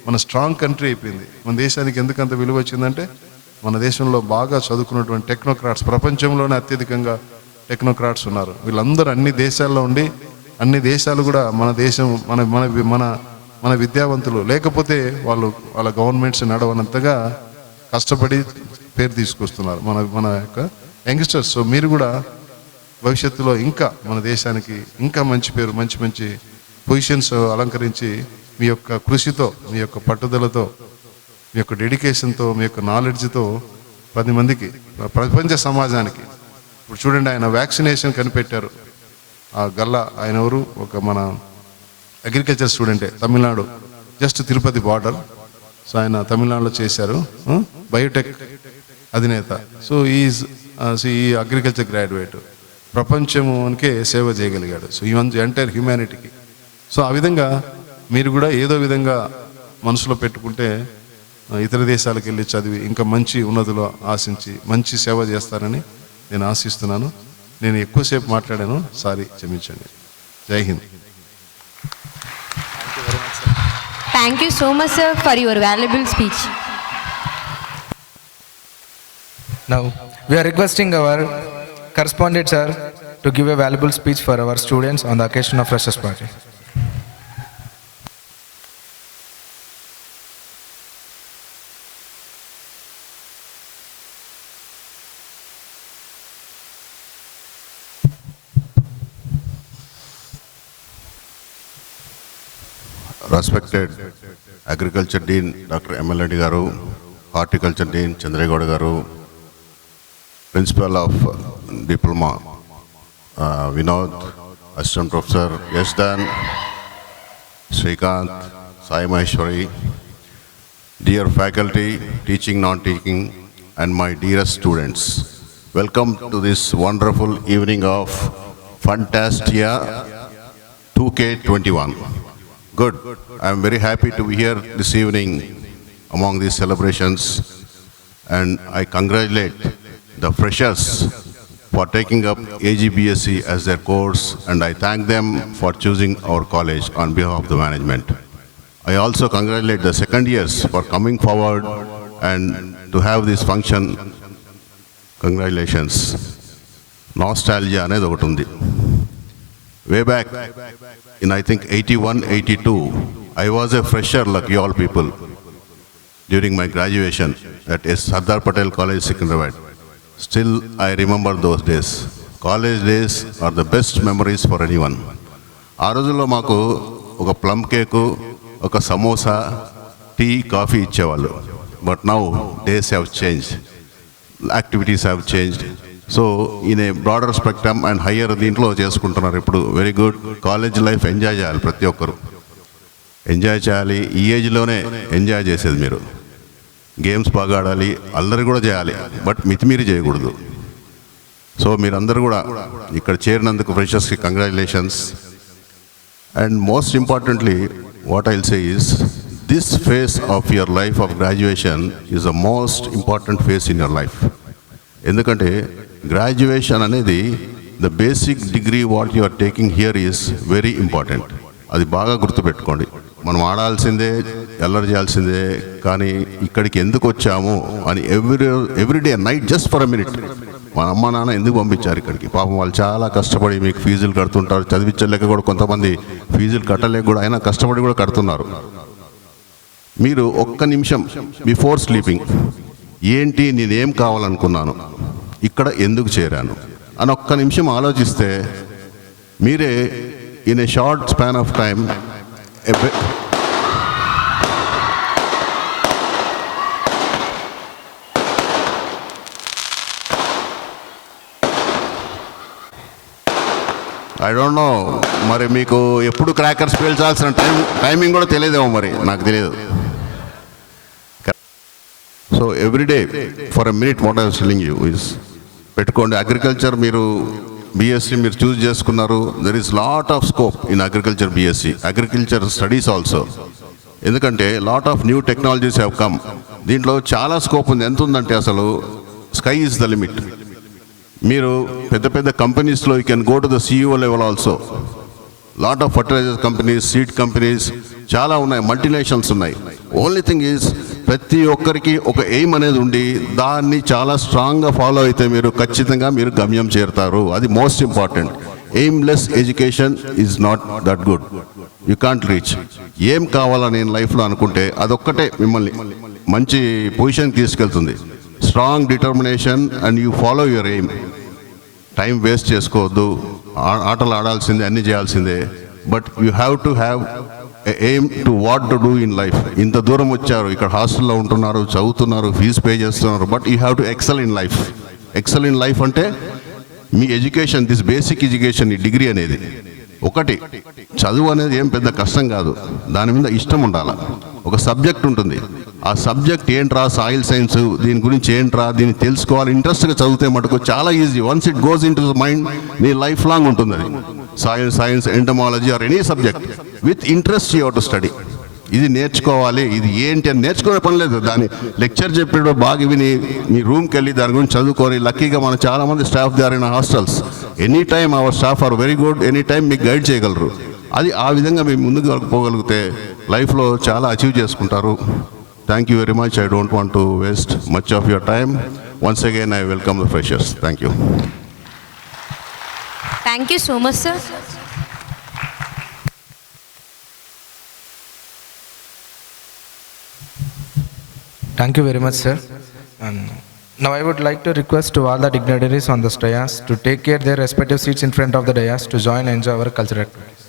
మన స్ట్రాంగ్ కంట్రీ అయిపోయింది. మన దేశానికి ఎందుకంత విలువ వచ్చిందంటే మన దేశంలో బాగా చదువుకున్నటువంటి టెక్నోక్రాట్స్, ప్రపంచంలోనే అత్యధికంగా టెక్నోక్రాట్స్ ఉన్నారు. వీళ్ళందరూ అన్ని దేశాల్లో ఉండి, అన్ని దేశాలు కూడా మన దేశం మన మన మన మన విద్యావంతులు లేకపోతే వాళ్ళ గవర్నమెంట్స్ నడవనంతగా కష్టపడి పేరు తీసుకొస్తున్నారు మన యొక్క యంగ్స్టర్స్. సో మీరు కూడా భవిష్యత్తులో ఇంకా మన దేశానికి ఇంకా మంచి పేరు, మంచి పొజిషన్స్ అలంకరించి మీ యొక్క కృషితో, మీ యొక్క పట్టుదలతో, మీ యొక్క డెడికేషన్తో, మీ యొక్క నాలెడ్జ్తో 10 మందికి, ప్రపంచ సమాజానికి. ఇప్పుడు చూడండి, ఆయన వ్యాక్సినేషన్ కనిపెట్టారు. ఆ గల్లా ఆయన ఎవరు, ఒక మన అగ్రికల్చర్ స్టూడెంటే, Tamil Nadu, just Tirupati border. So ఆయన తమిళనాడులో చేశారు, బయోటెక్ అధినేత. సో ఈ అగ్రికల్చర్ గ్రాడ్యుయేట్ ప్రపంచంకే సేవ చేయగలిగాడు. సో ఈ ఎంటైర్ హ్యూమానిటీకి. సో ఆ విధంగా మీరు కూడా ఏదో విధంగా మనసులో పెట్టుకుంటే ఇతర దేశాలకు వెళ్ళి చదివి ఇంకా మంచి ఉన్నతిలో ఆశించి మంచి సేవ చేస్తారని నేను ఆశిస్తున్నాను. నేను ఎక్కువసేపు మాట్లాడాను, సారీ, క్షమించండి. జై Hind. Thank you so much, sir, for your valuable speech. Now we are requesting our correspondent sir to give a valuable speech for our students on the occasion of Freshers Party. Respected Agriculture Dean Dr. M.L. Reddy Garu, Horticulture Dean Chandragowda Garu, Principal of Diploma Vinod, Assistant Professor Yashdan, Srikanth, Sai Maheshwari, dear faculty, teaching, non-teaching, and my dearest students, welcome to this wonderful evening of Fantastia 2K21. Good. I am very happy to be here this evening among these celebrations, and I congratulate the freshers for taking up AGBSc as their course, and I thank them for choosing our college on behalf of the management. I also congratulate the second years for coming forward and to have this function. Congratulations. Nostalgia anedi okati undi. Way back in I think 81, 82, I was a fresher like you all people during my graduation at Sardar Patel College, Secunderabad. Still, I remember those days. College days are the best memories for anyone. ఆ రోజుల్లో మాకు ఒక plum cake, ఒక samosa, tea, coffee ఇచ్చేవాళ్ళు. But now days have change, activities have changed. So in a broader spectrum and higher దీంట్లో చేసుకుంటున్నారు ఇప్పుడు. Very good. College life enjoy చేయాలి, ప్రతి ఒక్కరు ఎంజాయ్ చేయాలి. ఈ ఏజ్లోనే ఎంజాయ్ చేసేది మీరు. గేమ్స్ బాగా ఆడాలి, అల్లరి కూడా చేయాలి, బట్ మితిమీరి చేయకూడదు. సో మీరందరూ కూడా ఇక్కడ చేరినందుకు ఫ్రెషర్స్కి congratulations. And most importantly what I'll say is this phase of your life of graduation is the most important phase in your life. ఎందుకంటే గ్రాడ్యుయేషన్ అనేది the basic degree what you are taking here is very important. అది బాగా గుర్తుపెట్టుకోండి. మనం ఆడాల్సిందే, అల్లరి చేయాల్సిందే, కానీ ఇక్కడికి ఎందుకు వచ్చాము అని everyday night just for a minute మన అమ్మ నాన్న ఎందుకు పంపించారు ఇక్కడికి? పాపం వాళ్ళు చాలా కష్టపడి మీకు ఫీజులు కడుతుంటారు. చదివించలేక కూడా కొంతమంది ఫీజులు కట్టలేక కూడా అయినా కష్టపడి కూడా కడుతున్నారు. మీరు ఒక్క నిమిషం బిఫోర్ స్లీపింగ్ ఏంటి నేనేం కావాలనుకున్నాను, ఇక్కడ ఎందుకు చేరాను అని ఒక్క నిమిషం ఆలోచిస్తే మీరే in a short span of time I don't know, మరి మీకు ఎప్పుడు క్రాకర్స్ పేల్చాల్సిన టైమింగ్ కూడా తెలియదేమో, మరి నాకు తెలియదు. So everyday for a minute what I was telling you is పెట్టుకోండి. అగ్రికల్చర్ మీరు బీఎస్సీ మీరు చూస్ చేసుకున్నారు. There is lot of scope in agriculture BSc, agriculture studies also. ఎందుకంటే lot of new technologies have come. దీంట్లో చాలా scope ఉంది. ఎంత ఉందంటే అసలు స్కై ఈజ్ ద లిమిట్. మీరు పెద్ద పెద్ద కంపెనీస్లో you can go to the CEO level also. Lot of fertilizer companies, seed companies చాలా ఉన్నాయి, మల్టీనేషనల్స్ ఉన్నాయి. ఓన్లీ థింగ్ ఈజ్ ప్రతి ఒక్కరికి ఒక ఎయిమ్ అనేది ఉండి దాన్ని చాలా స్ట్రాంగ్గా ఫాలో అయితే మీరు ఖచ్చితంగా మీరు గమ్యం చేరుతారు. అది most important. Aimless education is not that good. You can't reach. ఏం కావాలని నేను లైఫ్లో అనుకుంటే అదొక్కటే మిమ్మల్ని మంచి పొజిషన్కి తీసుకెళ్తుంది. Strong determination and you follow your aim. Time waste చేసుకోవద్దు. ఆటలు ఆడాల్సిందే, అన్నీ చేయాల్సిందే. But you have to have aim to what to do in life. ఇంత దూరం వచ్చారు, ఇక్కడ హాస్టల్లో ఉంటున్నారు, చదువుతున్నారు, ఫీజు పే చేస్తున్నారు, but you have to excel in life. Excel in life అంటే మీ ఎడ్యుకేషన్, దిస్ బేసిక్ ఎడ్యుకేషన్, ఈ డిగ్రీ అనేది ఒకటి. చదువు అనేది ఏం పెద్ద కష్టం కాదు, దాని మీద ఇష్టం ఉండాలి. ఒక సబ్జెక్ట్ ఉంటుంది, ఆ సబ్జెక్ట్ ఏంట్రా, సాయిల్ సైన్స్, దీని గురించి ఏంట్రా, దీన్ని తెలుసుకోవాలి, ఇంట్రెస్ట్గా చదివితే మటుకు చాలా easy. Once it goes in to the mind, నీ లైఫ్ లాంగ్ ఉంటుంది అది. Science, entomology or any subject with interest you have to study. ఇది నేర్చుకోవాలి, ఇది ఏంటి అని నేర్చుకునే పని లేదు. దాన్ని లెక్చర్ చెప్పేటప్పుడు బాగా విని మీ రూమ్కి వెళ్ళి దాని గురించి చదువుకొని, లక్కీగా మన చాలామంది staff they are in hostels. Any time our staff are very good. Any time మీకు గైడ్ చేయగలరు. అది ఆ విధంగా మేము ముందుకు పోగలిగితే లైఫ్లో చాలా అచీవ్ చేసుకుంటారు. Thank you very much. I don't want to waste much of your time. Once again I welcome the freshers. Thank you. Thank you so much, sir. Thank you very much, sir. And now I would like to request to all the dignitaries on the dais to take care their respective seats in front of the dais to join and enjoy our cultural activities.